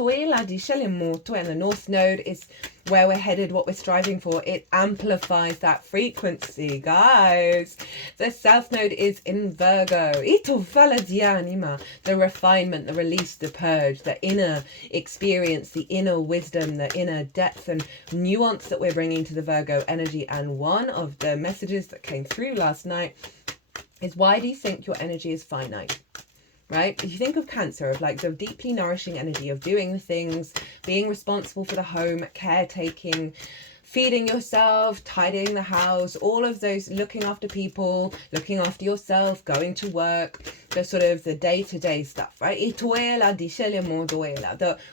the North Node is where we're headed, what we're striving for. It amplifies that frequency, guys. The South Node is in Virgo. The refinement, the release, the purge, the inner experience, the inner wisdom, the inner depth and nuance that we're bringing to the Virgo energy. And one of the messages that came through last night is, why do you think your energy is finite? Right? If you think of Cancer, of like the deeply nourishing energy of doing the things, being responsible for the home, caretaking, feeding yourself, tidying the house, all of those, looking after people, looking after yourself, going to work, the sort of the day-to-day stuff, right? That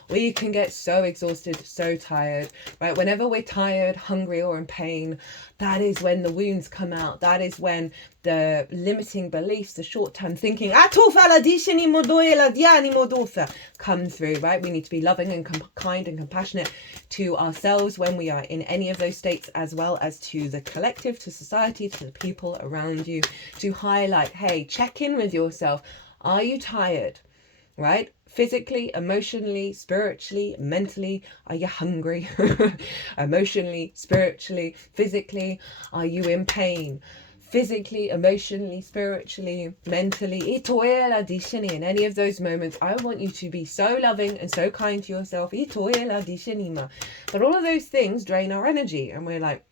we can get so exhausted, so tired, right? Whenever we're tired, hungry, or in pain, that is when the wounds come out. That is when the limiting beliefs, the short-term thinking come through, right? We need to be loving and kind and compassionate to ourselves when we are in any of those states, as well as to the collective, to society, to the people around you, to highlight, hey, check in with yourself. Are you tired, right? Physically, emotionally, spiritually, mentally, are you hungry? Emotionally, spiritually, physically, are you in pain? Physically, emotionally, spiritually, mentally, in any of those moments, I want you to be so loving and so kind to yourself. But all of those things drain our energy, and we're like,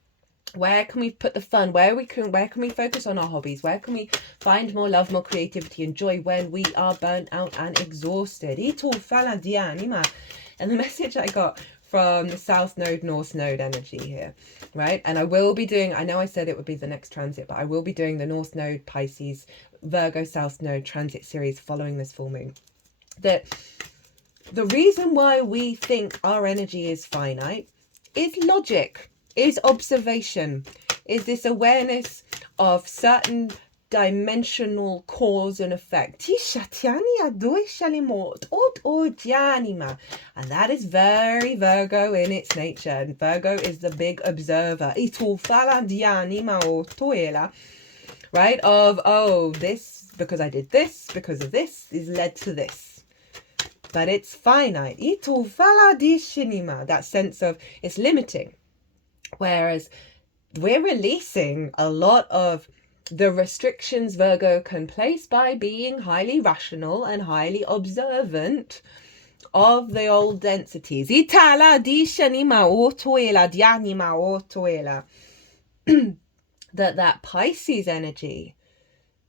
where can we put the fun? Where can we focus on our hobbies? Where can we find more love, more creativity and joy when we are burnt out and exhausted? And the message I got from the South Node, North Node energy here, right? And I will be doing, I know I said it would be the next transit, but I will be doing the North Node, Pisces, Virgo, South Node transit series following this full moon. That the reason why we think our energy is finite is logic, is observation, is this awareness of certain dimensional cause and effect. And that is very Virgo in its nature. And Virgo is the big observer. Right? Of, oh, this, because I did this, because of this, is led to this. But it's finite. That sense of it's limiting. Whereas we're releasing a lot of the restrictions Virgo can place by being highly rational and highly observant of the old densities. That Pisces energy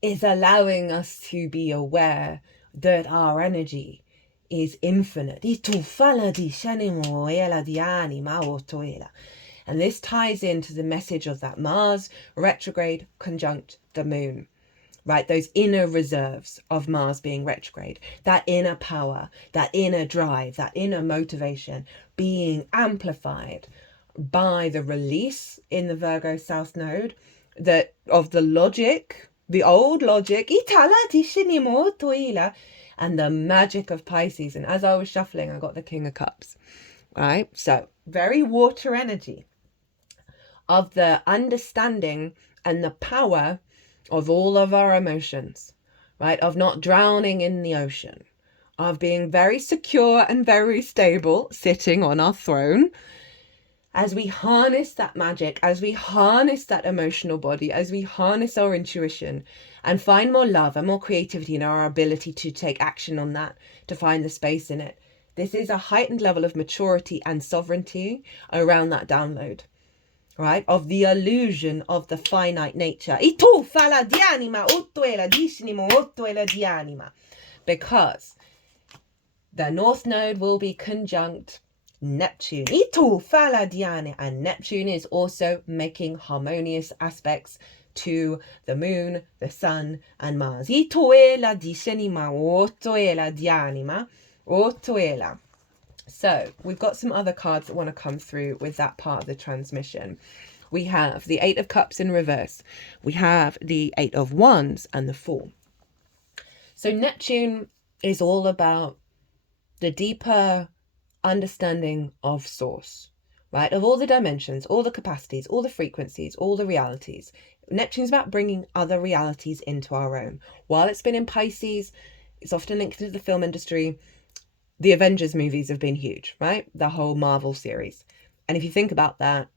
is allowing us to be aware that our energy is infinite. And this ties into the message of that Mars retrograde conjunct the moon, right? Those inner reserves of Mars being retrograde, that inner power, that inner drive, that inner motivation being amplified by the release in the Virgo South Node that of the logic, the old logic, and the magic of Pisces. And as I was shuffling, I got the King of Cups, right? So very water energy of the understanding and the power of all of our emotions, right? Of not drowning in the ocean, of being very secure and very stable, sitting on our throne, as we harness that magic, as we harness that emotional body, as we harness our intuition and find more love and more creativity in our ability to take action on that, to find the space in it. This is a heightened level of maturity and sovereignty around that download, right? Of the illusion of the finite nature. Because the North Node will be conjunct Neptune. And Neptune is also making harmonious aspects to the moon, the sun, and Mars. So we've got some other cards that want to come through with that part of the transmission. We have the Eight of Cups in reverse. We have the Eight of Wands and the Fool. So Neptune is all about the deeper understanding of source, right? Of all the dimensions, all the capacities, all the frequencies, all the realities. Neptune's about bringing other realities into our own. While it's been in Pisces, it's often linked to the film industry. The Avengers movies have been huge, right? The whole Marvel series. And if you think about that,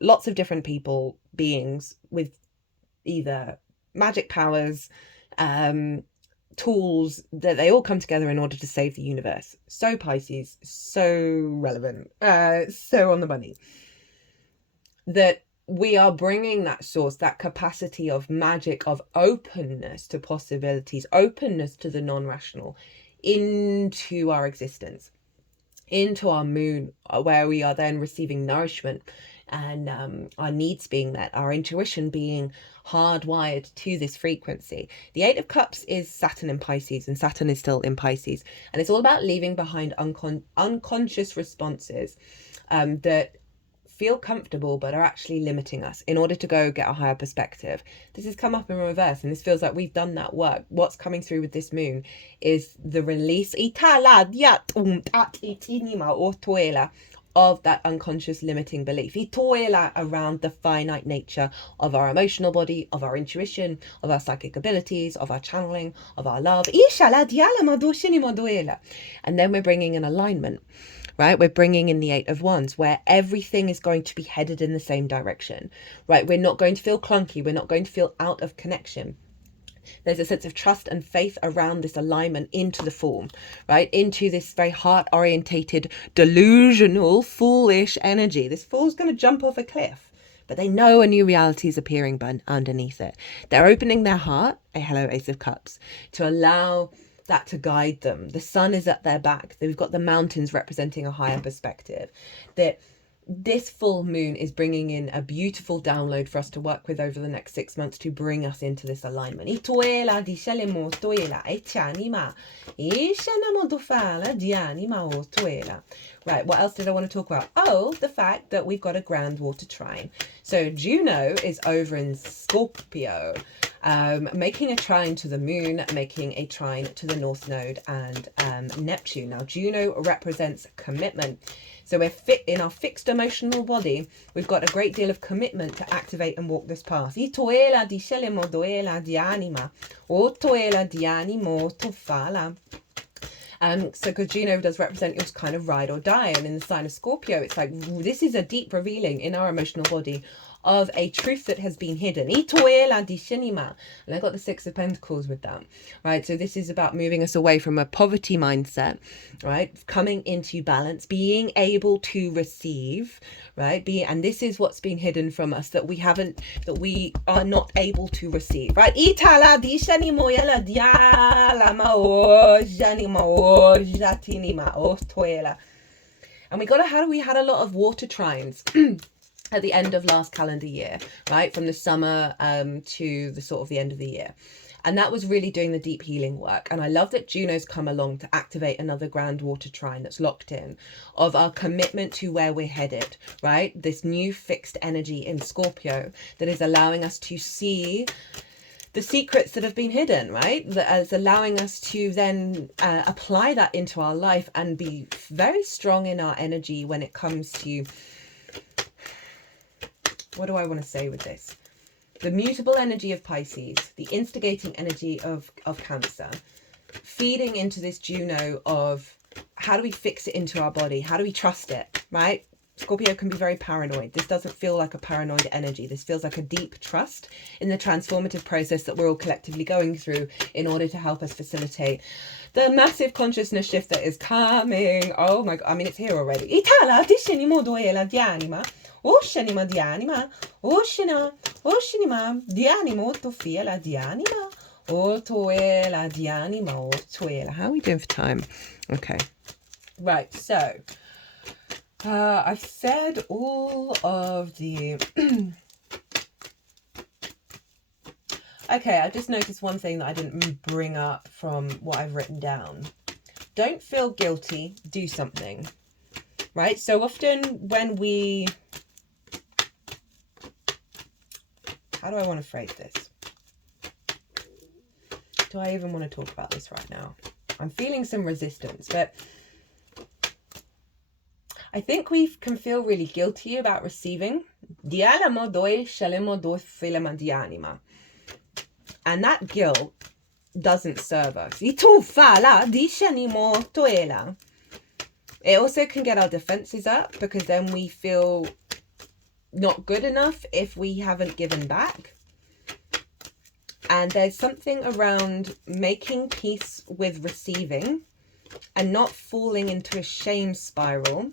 lots of different people, beings with either magic powers, tools, that they all come together in order to save the universe. So Pisces, so relevant, so on the money. That we are bringing that source, that capacity of magic, of openness to possibilities, openness to the non-rational into our existence, into our moon, where we are then receiving nourishment and our needs being met, our intuition being hardwired to this frequency. The Eight of Cups is Saturn in Pisces, and Saturn is still in Pisces, and it's all about leaving behind unconscious responses that feel comfortable but are actually limiting us in order to go get a higher perspective. This has come up in reverse, and this feels like we've done that work. What's coming through with this moon is the release of that unconscious limiting belief around the finite nature of our emotional body, of our intuition, of our psychic abilities, of our channeling, of our love. And then we're bringing in alignment, right? We're bringing in the Eight of Wands, where everything is going to be headed in the same direction, right? We're not going to feel clunky. We're not going to feel out of connection. There's a sense of trust and faith around this alignment into the form, right? Into this very heart-orientated, delusional, foolish energy. This fool's going to jump off a cliff, but they know a new reality is appearing underneath it. They're opening their heart, hello, Ace of Cups, to allow that to guide them. The sun is at their back. They've got the mountains representing a higher perspective. That this full moon is bringing in a beautiful download for us to work with over the next 6 months to bring us into this alignment. Right, what else did I want to talk about? Oh, the fact that we've got a grand water trine. So Juno is over in Scorpio, making a trine to the moon, making a trine to the North Node and Neptune. Now, Juno represents commitment. So we're fit in our fixed emotional body. We've got a great deal of commitment to activate and walk this path. So because Juno does represent your kind of ride or die, and in the sign of Scorpio, it's like this is a deep revealing in our emotional body of a truth that has been hidden. And I got the Six of Pentacles with that, right? So this is about moving us away from a poverty mindset, right? Coming into balance, being able to receive, right? And this is what's been hidden from us, that we are not able to receive, right? And we had a lot of water trines at the end of last calendar year, right? From the summer to the sort of the end of the year. And that was really doing the deep healing work. And I love that Juno's come along to activate another grand water trine that's locked in of our commitment to where we're headed, right? This new fixed energy in Scorpio that is allowing us to see the secrets that have been hidden, right? That is allowing us to then apply that into our life and be very strong in our energy when it comes to, what do I want to say with this? The mutable energy of Pisces, the instigating energy of Cancer, feeding into this Juno of how do we fix it into our body? How do we trust it, right? Scorpio can be very paranoid. This doesn't feel like a paranoid energy. This feels like a deep trust in the transformative process that we're all collectively going through in order to help us facilitate the massive consciousness shift that is coming. Oh my God. I mean, it's here already. Oshanima di anima, Oshanima di animo, Tofiela di anima, Otoela di anima, Otoela. How are we doing for time? Okay. Right, so I've said all of the... Okay, I just noticed one thing that I didn't bring up from what I've written down. Don't feel guilty, do something. Right? So often when we... How do I want to phrase this? Do I even want to talk about this right now? I'm feeling some resistance, but I think we can feel really guilty about receiving. And that guilt doesn't serve us. It also can get our defenses up, because then we feel not good enough if we haven't given back. And there's something around making peace with receiving and not falling into a shame spiral,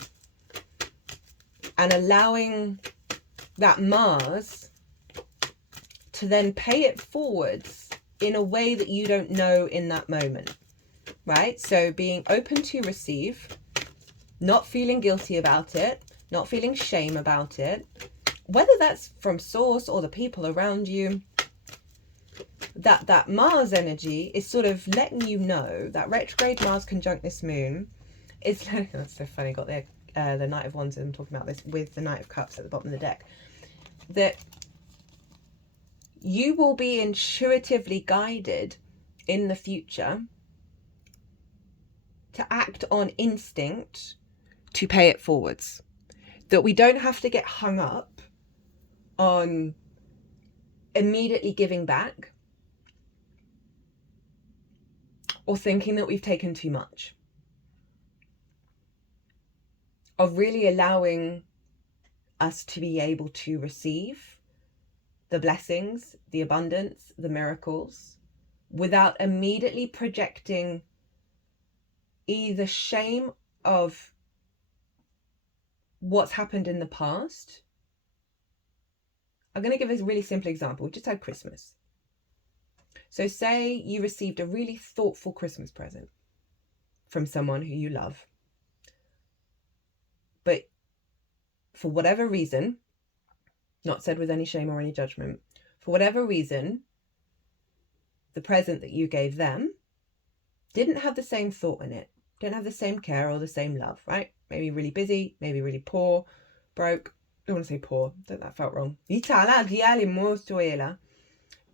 and allowing that Mars to then pay it forwards in a way that you don't know in that moment, right? So being open to receive, not feeling guilty about it, not feeling shame about it, whether that's from source or the people around you, that Mars energy is sort of letting you know that retrograde Mars conjunct this moon is that's so funny, got the Knight of Wands, and I'm talking about this with the Knight of Cups at the bottom of the deck, that you will be intuitively guided in the future to act on instinct to pay it forwards. That we don't have to get hung up on immediately giving back or thinking that we've taken too much. Of really allowing us to be able to receive the blessings, the abundance, the miracles, without immediately projecting either shame of what's happened in the past. I'm going to give a really simple example. We just had Christmas. So say you received a really thoughtful Christmas present from someone who you love, but for whatever reason, not said with any shame or any judgment, for whatever reason, the present that you gave them didn't have the same thought in it, didn't have the same care or the same love, right? Maybe really busy, maybe really poor, broke. I don't want to say poor, that felt wrong.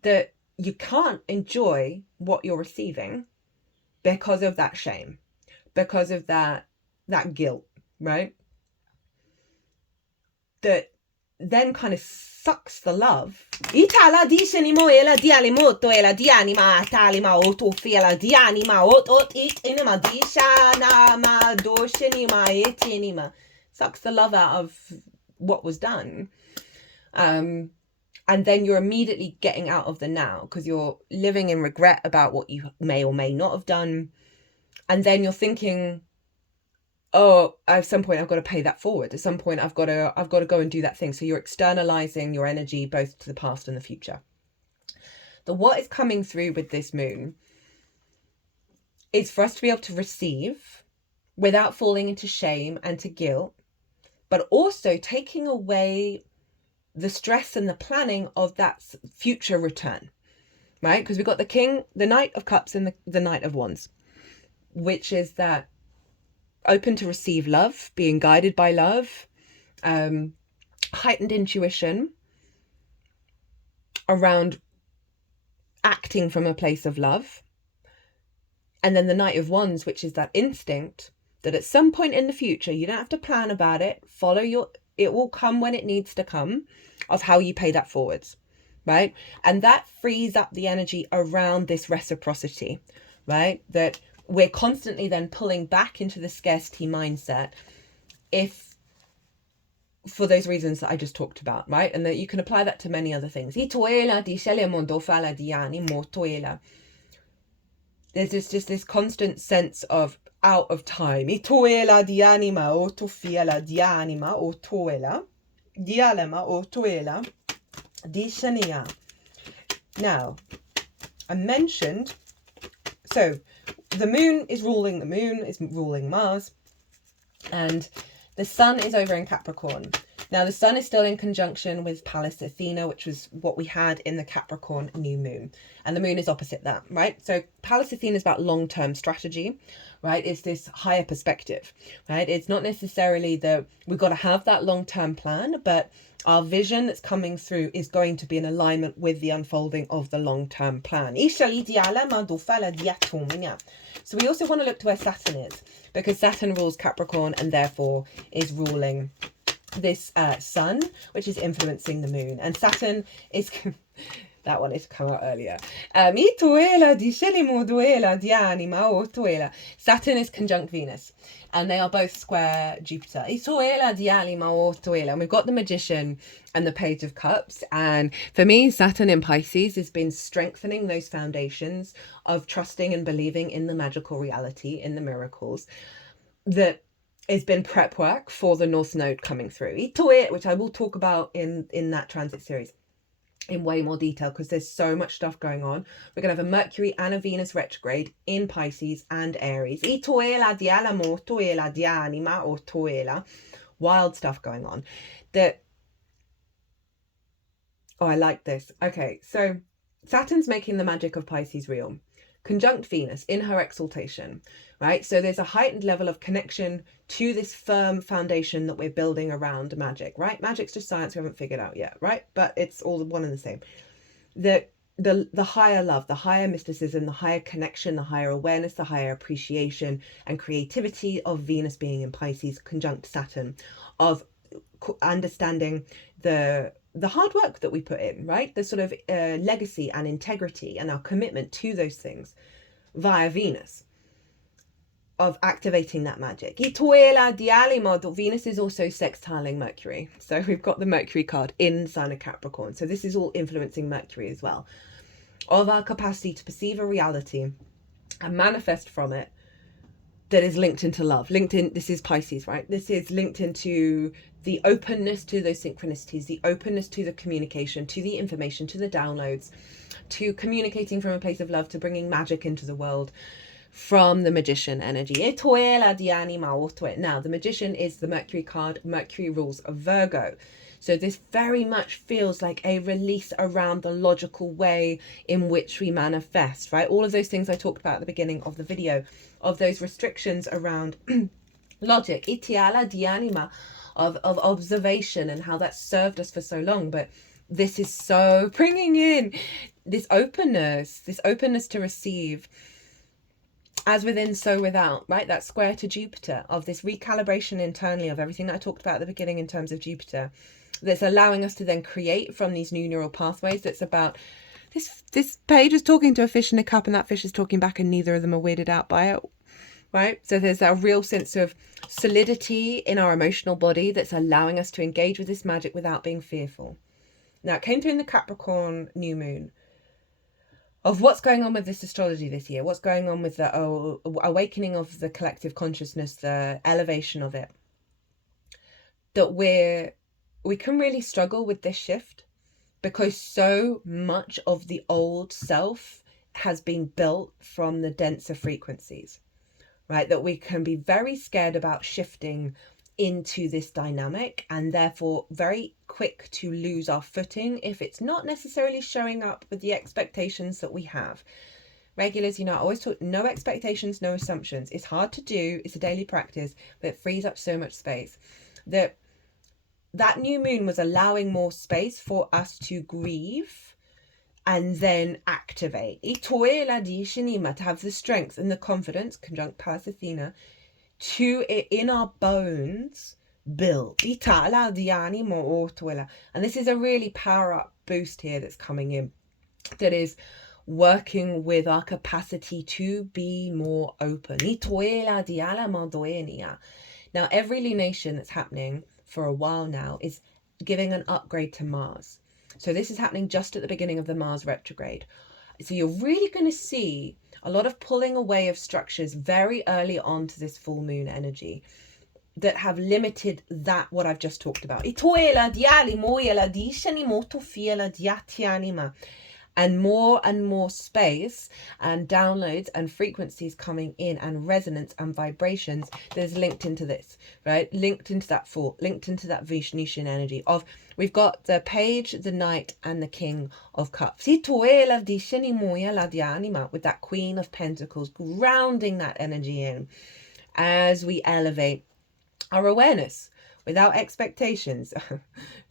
That you can't enjoy what you're receiving because of that shame, because of that guilt, right? That then kind of sucks the love. Sucks the love out of what was done. And then you're immediately getting out of the now, because you're living in regret about what you may or may not have done. And then you're thinking, oh, at some point I've got to pay that forward. At some point I've got to go and do that thing. So you're externalizing your energy both to the past and the future. What is coming through with this moon is for us to be able to receive without falling into shame and to guilt, but also taking away the stress and the planning of that future return, right? Because we've got the Knight of Cups and the Knight of Wands, which is that open to receive love, being guided by love, heightened intuition around acting from a place of love. And then the Knight of Wands, which is that instinct that at some point in the future, you don't have to plan about it, it will come when it needs to come, of how you pay that forwards, right? And that frees up the energy around this reciprocity, right? That we're constantly then pulling back into the scarcity mindset if for those reasons that I just talked about, right? And that you can apply that to many other things. There's just this constant sense of out of time. Now, I mentioned, so the moon is ruling Mars, and the sun is over in Capricorn. Now, the sun is still in conjunction with Pallas Athena, which was what we had in the Capricorn new moon. And the moon is opposite that, right? So Pallas Athena is about long-term strategy, right? It's this higher perspective, right? It's not necessarily that we've got to have that long-term plan, but Our vision that's coming through is going to be in alignment with the unfolding of the long-term plan. So we also want to look to where Saturn is, because Saturn rules Capricorn and therefore is ruling this sun, which is influencing the moon. And Saturn is... that wanted to come out earlier. Saturn is conjunct Venus, and they are both square Jupiter. And we've got the Magician and the Page of Cups. And for me, Saturn in Pisces has been strengthening those foundations of trusting and believing in the magical reality, in the miracles, that has been prep work for the North Node coming through, which I will talk about in that transit series in way more detail, because there's so much stuff going on. We're going to have a Mercury and a Venus retrograde in Pisces and Aries. Wild stuff going on. I like this. Okay, so Saturn's making the magic of Pisces real. Conjunct Venus in her exaltation, right? So there's a heightened level of connection to this firm foundation that we're building around magic, right? Magic's just science we haven't figured out yet, right? But it's all one and the same. The higher love, the higher mysticism, the higher connection, the higher awareness, the higher appreciation and creativity of Venus being in Pisces, conjunct Saturn, of understanding the hard work that we put in, right? The sort of legacy and integrity and our commitment to those things via Venus, of activating that magic. Venus is also sextiling Mercury. So we've got the Mercury card in sign of Capricorn. So this is all influencing Mercury as well. Of our capacity to perceive a reality and manifest from it that is linked into love. This is Pisces, right? This is linked into the openness to those synchronicities, the openness to the communication, to the information, to the downloads, to communicating from a place of love, to bringing magic into the world from the Magician energy. Now, the Magician is the Mercury card. Mercury rules a Virgo. So this very much feels like a release around the logical way in which we manifest, right? All of those things I talked about at the beginning of the video, of those restrictions around logic, of observation, and how that served us for so long. But this is so bringing in this openness to receive, as within, so without, right? That square to Jupiter, of this recalibration internally of everything that I talked about at the beginning in terms of Jupiter, that's allowing us to then create from these new neural pathways. That's about this page is talking to a fish in a cup, and that fish is talking back, and neither of them are weirded out by it, right? So there's a real sense of solidity in our emotional body that's allowing us to engage with this magic without being fearful. Now, it came through in the Capricorn new moon, of what's going on with this astrology this year, what's going on with the awakening of the collective consciousness, the elevation of it, that we can really struggle with this shift, because so much of the old self has been built from the denser frequencies, right? That we can be very scared about shifting into this dynamic, and therefore very quick to lose our footing if it's not necessarily showing up with the expectations that we have. Regulars, I always talk, no expectations, no assumptions. It's hard to do, it's a daily practice, but it frees up so much space. That new moon was allowing more space for us to grieve and then activate. To have the strength and the confidence, conjunct Pallas Athena, to, in our bones, build. And this is a really power up boost here that's coming in, that is working with our capacity to be more open. Now, every lunation that's happening for a while now is giving an upgrade to Mars. So this is happening just at the beginning of the Mars retrograde. So you're really going to see a lot of pulling away of structures very early on to this full moon energy that have limited what I've just talked about. And more space and downloads and frequencies coming in, and resonance and vibrations that is linked into this, right? Linked into that fall, linked into that Venusian energy of, we've got the Page, the Knight, and the King of Cups. With that Queen of Pentacles, grounding that energy in as we elevate our awareness without expectations.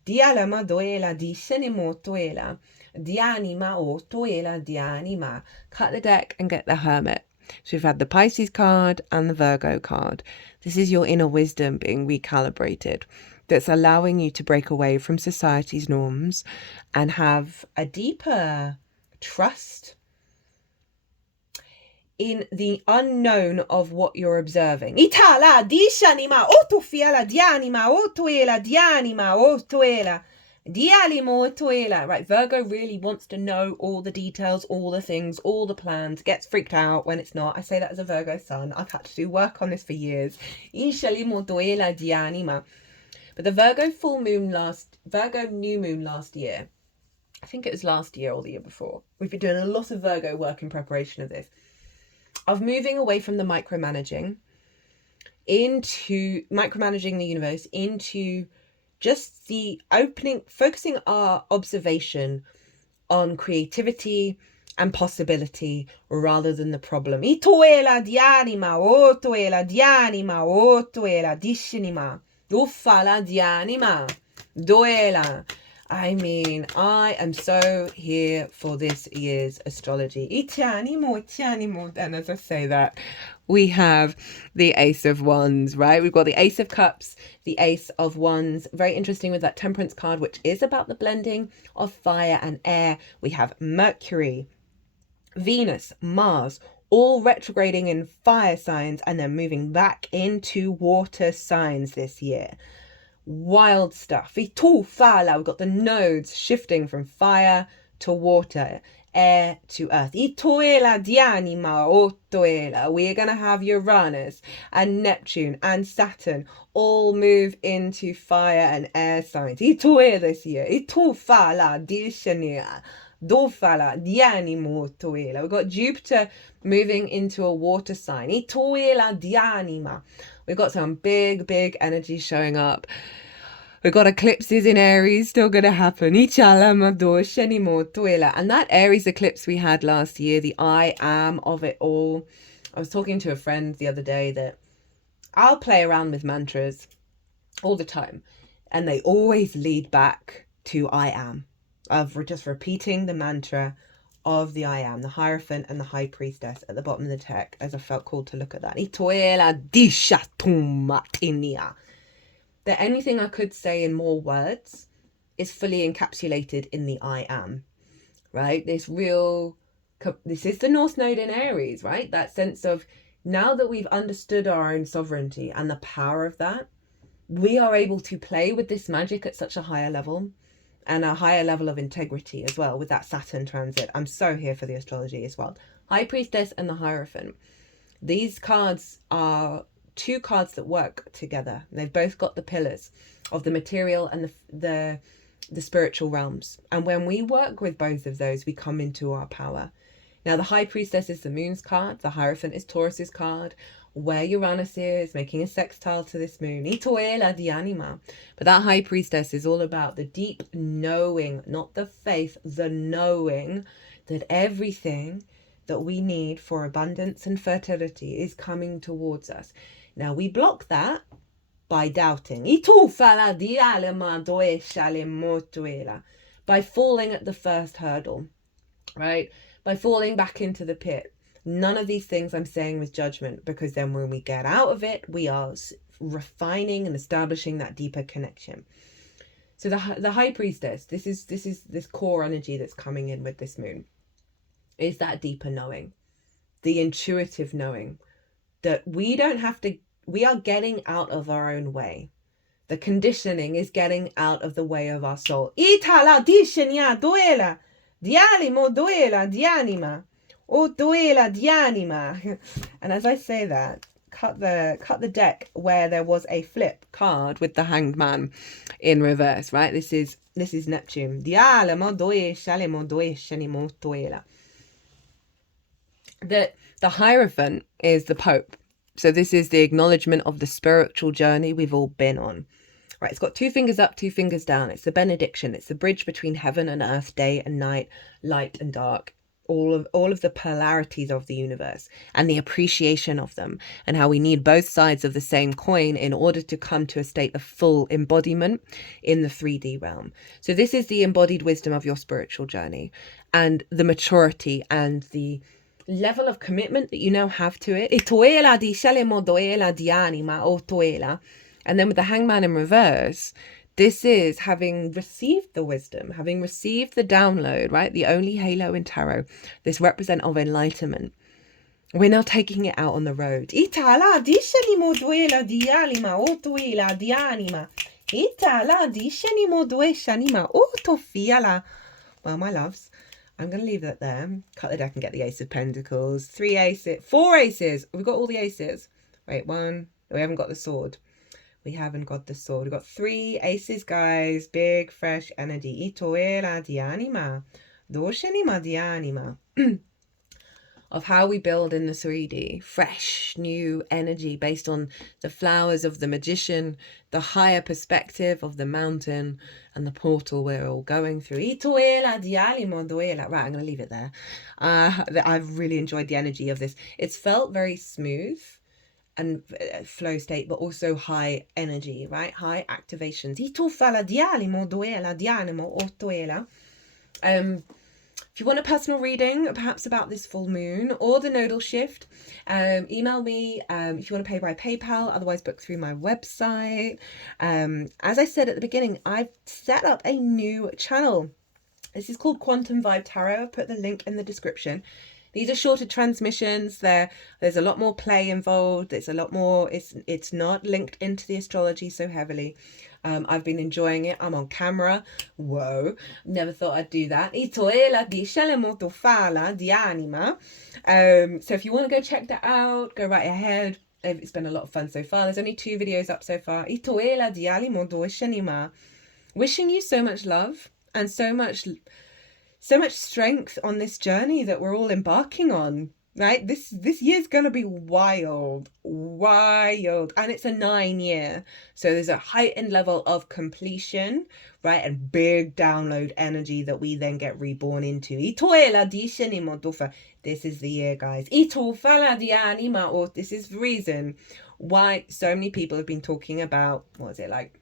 di alma doela, di shenimo toela, di anima o toela, di anima. Cut the deck and get the Hermit. So we've had the Pisces card and the Virgo card. This is your inner wisdom being recalibrated. That's allowing you to break away from society's norms and have a deeper trust in the unknown of what you're observing. Itala, dishanima, otufiala, dianima, otuela, dianima, otuela, dialimo, otuela. Right, Virgo really wants to know all the details, all the things, all the plans, gets freaked out when it's not. I say that as a Virgo sun. I've had to do work on this for years. Ishalimo, otuela, dianima. But the Virgo new moon last year, I think it was last year or the year before. We've been doing a lot of Virgo work in preparation of this. Of moving away from the micromanaging the universe into just the opening, focusing our observation on creativity and possibility rather than the problem. Itoela dianima, otoela dianima, otoela dishinima. Ufala dianima, doela. I mean, I am so here for this year's astrology. Itianimo. And as I say that, we have the Ace of Wands, right? We've got the Ace of Cups, the Ace of Wands. Very interesting with that Temperance card, which is about the blending of fire and air. We have Mercury, Venus, Mars, all retrograding in fire signs and then moving back into water signs this year. Wild stuff. We've got the nodes shifting from fire to water, air to earth. We are going to have Uranus and Neptune and Saturn all move into fire and air signs. This year. We've got Jupiter moving into a water sign. We've got some big energy showing up. We've got eclipses in Aries still going to happen. And that Aries eclipse we had last year, the I am of it all. I was talking to a friend the other day that I'll play around with mantras all the time. And they always lead back to I am. Of just repeating the mantra of the I am, the Hierophant and the High Priestess at the bottom of the deck, as I felt called to look at that. That anything I could say in more words is fully encapsulated in the I am, right? This is the North Node in Aries, right? That sense of now that we've understood our own sovereignty and the power of that, we are able to play with this magic at such a higher level. And a higher level of integrity as well with that Saturn transit. I'm so here for the astrology as well. High Priestess and the Hierophant. These cards are two cards that work together. They've both got the pillars of the material and the spiritual realms. And when we work with both of those, we come into our power. Now, the High Priestess is the Moon's card. The Hierophant is Taurus's card, where Uranus is making a sextile to this moon. Itoela di anima. But that High Priestess is all about the deep knowing, not the faith, the knowing that everything that we need for abundance and fertility is coming towards us. Now, we block that by doubting. By falling at the first hurdle, right? By falling back into the pit. None of these things I'm saying with judgment, because then when we get out of it, we are refining and establishing that deeper connection. So the High Priestess, this is this core energy that's coming in with this moon, is that deeper knowing, the intuitive knowing that we are getting out of our own way. The conditioning is getting out of the way of our soul. Itala dishenya duela. Dialimo duela dianima. O duela dianima. And as I say that, cut the deck where there was a flip card with the Hanged Man in reverse, right? This is Neptune. Dialimo due shalimo due shenimo duela. The Hierophant is the Pope. So this is the acknowledgement of the spiritual journey we've all been on. Right, it's got 2 fingers up, 2 fingers down. It's the benediction. It's the bridge between heaven and earth, day and night, light and dark. all of the polarities of the universe and the appreciation of them, and how we need both sides of the same coin in order to come to a state of full embodiment in the 3D realm. So this is the embodied wisdom of your spiritual journey, and the maturity and the level of commitment that you now have to it. And then with the Hangman in reverse, this is having received the wisdom, having received the download, right? The only halo in tarot, this represent of enlightenment. We're now taking it out on the road. Well, my loves, I'm going to leave that there. Cut the deck and get the Ace of Pentacles. 3 aces, 4 aces. We've got all the aces. Wait, 1. We haven't got the sword. We haven't got the sword. We've got 3 aces, guys. Big, fresh energy. Itoela di anima. Doshenima di anima. Of how we build in the 3D. Fresh, new energy based on the flowers of the magician, the higher perspective of the mountain, and the portal we're all going through. Itoela di anima duela. Right, I'm going to leave it there. I've really enjoyed the energy of this. It's felt very smooth and flow state, but also high energy, right? High activations. If you want a personal reading, perhaps about this full moon or the nodal shift, email me if you want to pay by PayPal, otherwise book through my website. As I said at the beginning, I've set up a new channel. This is called Quantum Vibe Tarot. I've put the link in the description. These are shorter transmissions. There's a lot more play involved. It's a lot more, it's not linked into the astrology so heavily. I've been enjoying it. I'm on camera. Whoa. Never thought I'd do that. So if you want to go check that out, go right ahead. It's been a lot of fun so far. There's only 2 videos up so far. Wishing you so much love and so much strength on this journey that we're all embarking on, right? This year's gonna be wild, and it's a 9 year, so there's a heightened level of completion, right, and big download energy that we then get reborn into. This is the year, guys. This is the reason why so many people have been talking about, what is it, like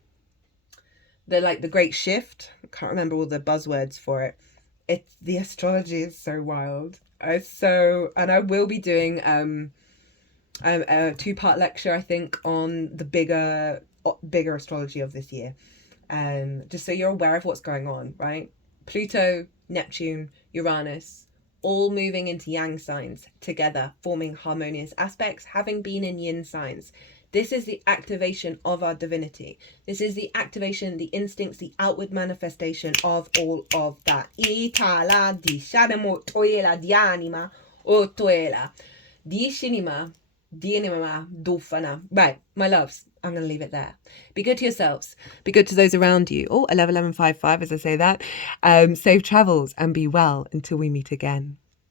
the great shift. I can't remember all the buzzwords for it. The astrology is so wild. And I will be doing a 2-part lecture, I think, on the bigger astrology of this year. Just so you're aware of what's going on, right? Pluto, Neptune, Uranus, all moving into yang signs together, forming harmonious aspects, having been in yin signs. This is the activation of our divinity. This is the activation, the instincts, the outward manifestation of all of that. Right, my loves, I'm going to leave it there. Be good to yourselves. Be good to those around you. Oh, 111155 as I say that. Safe travels and be well until we meet again.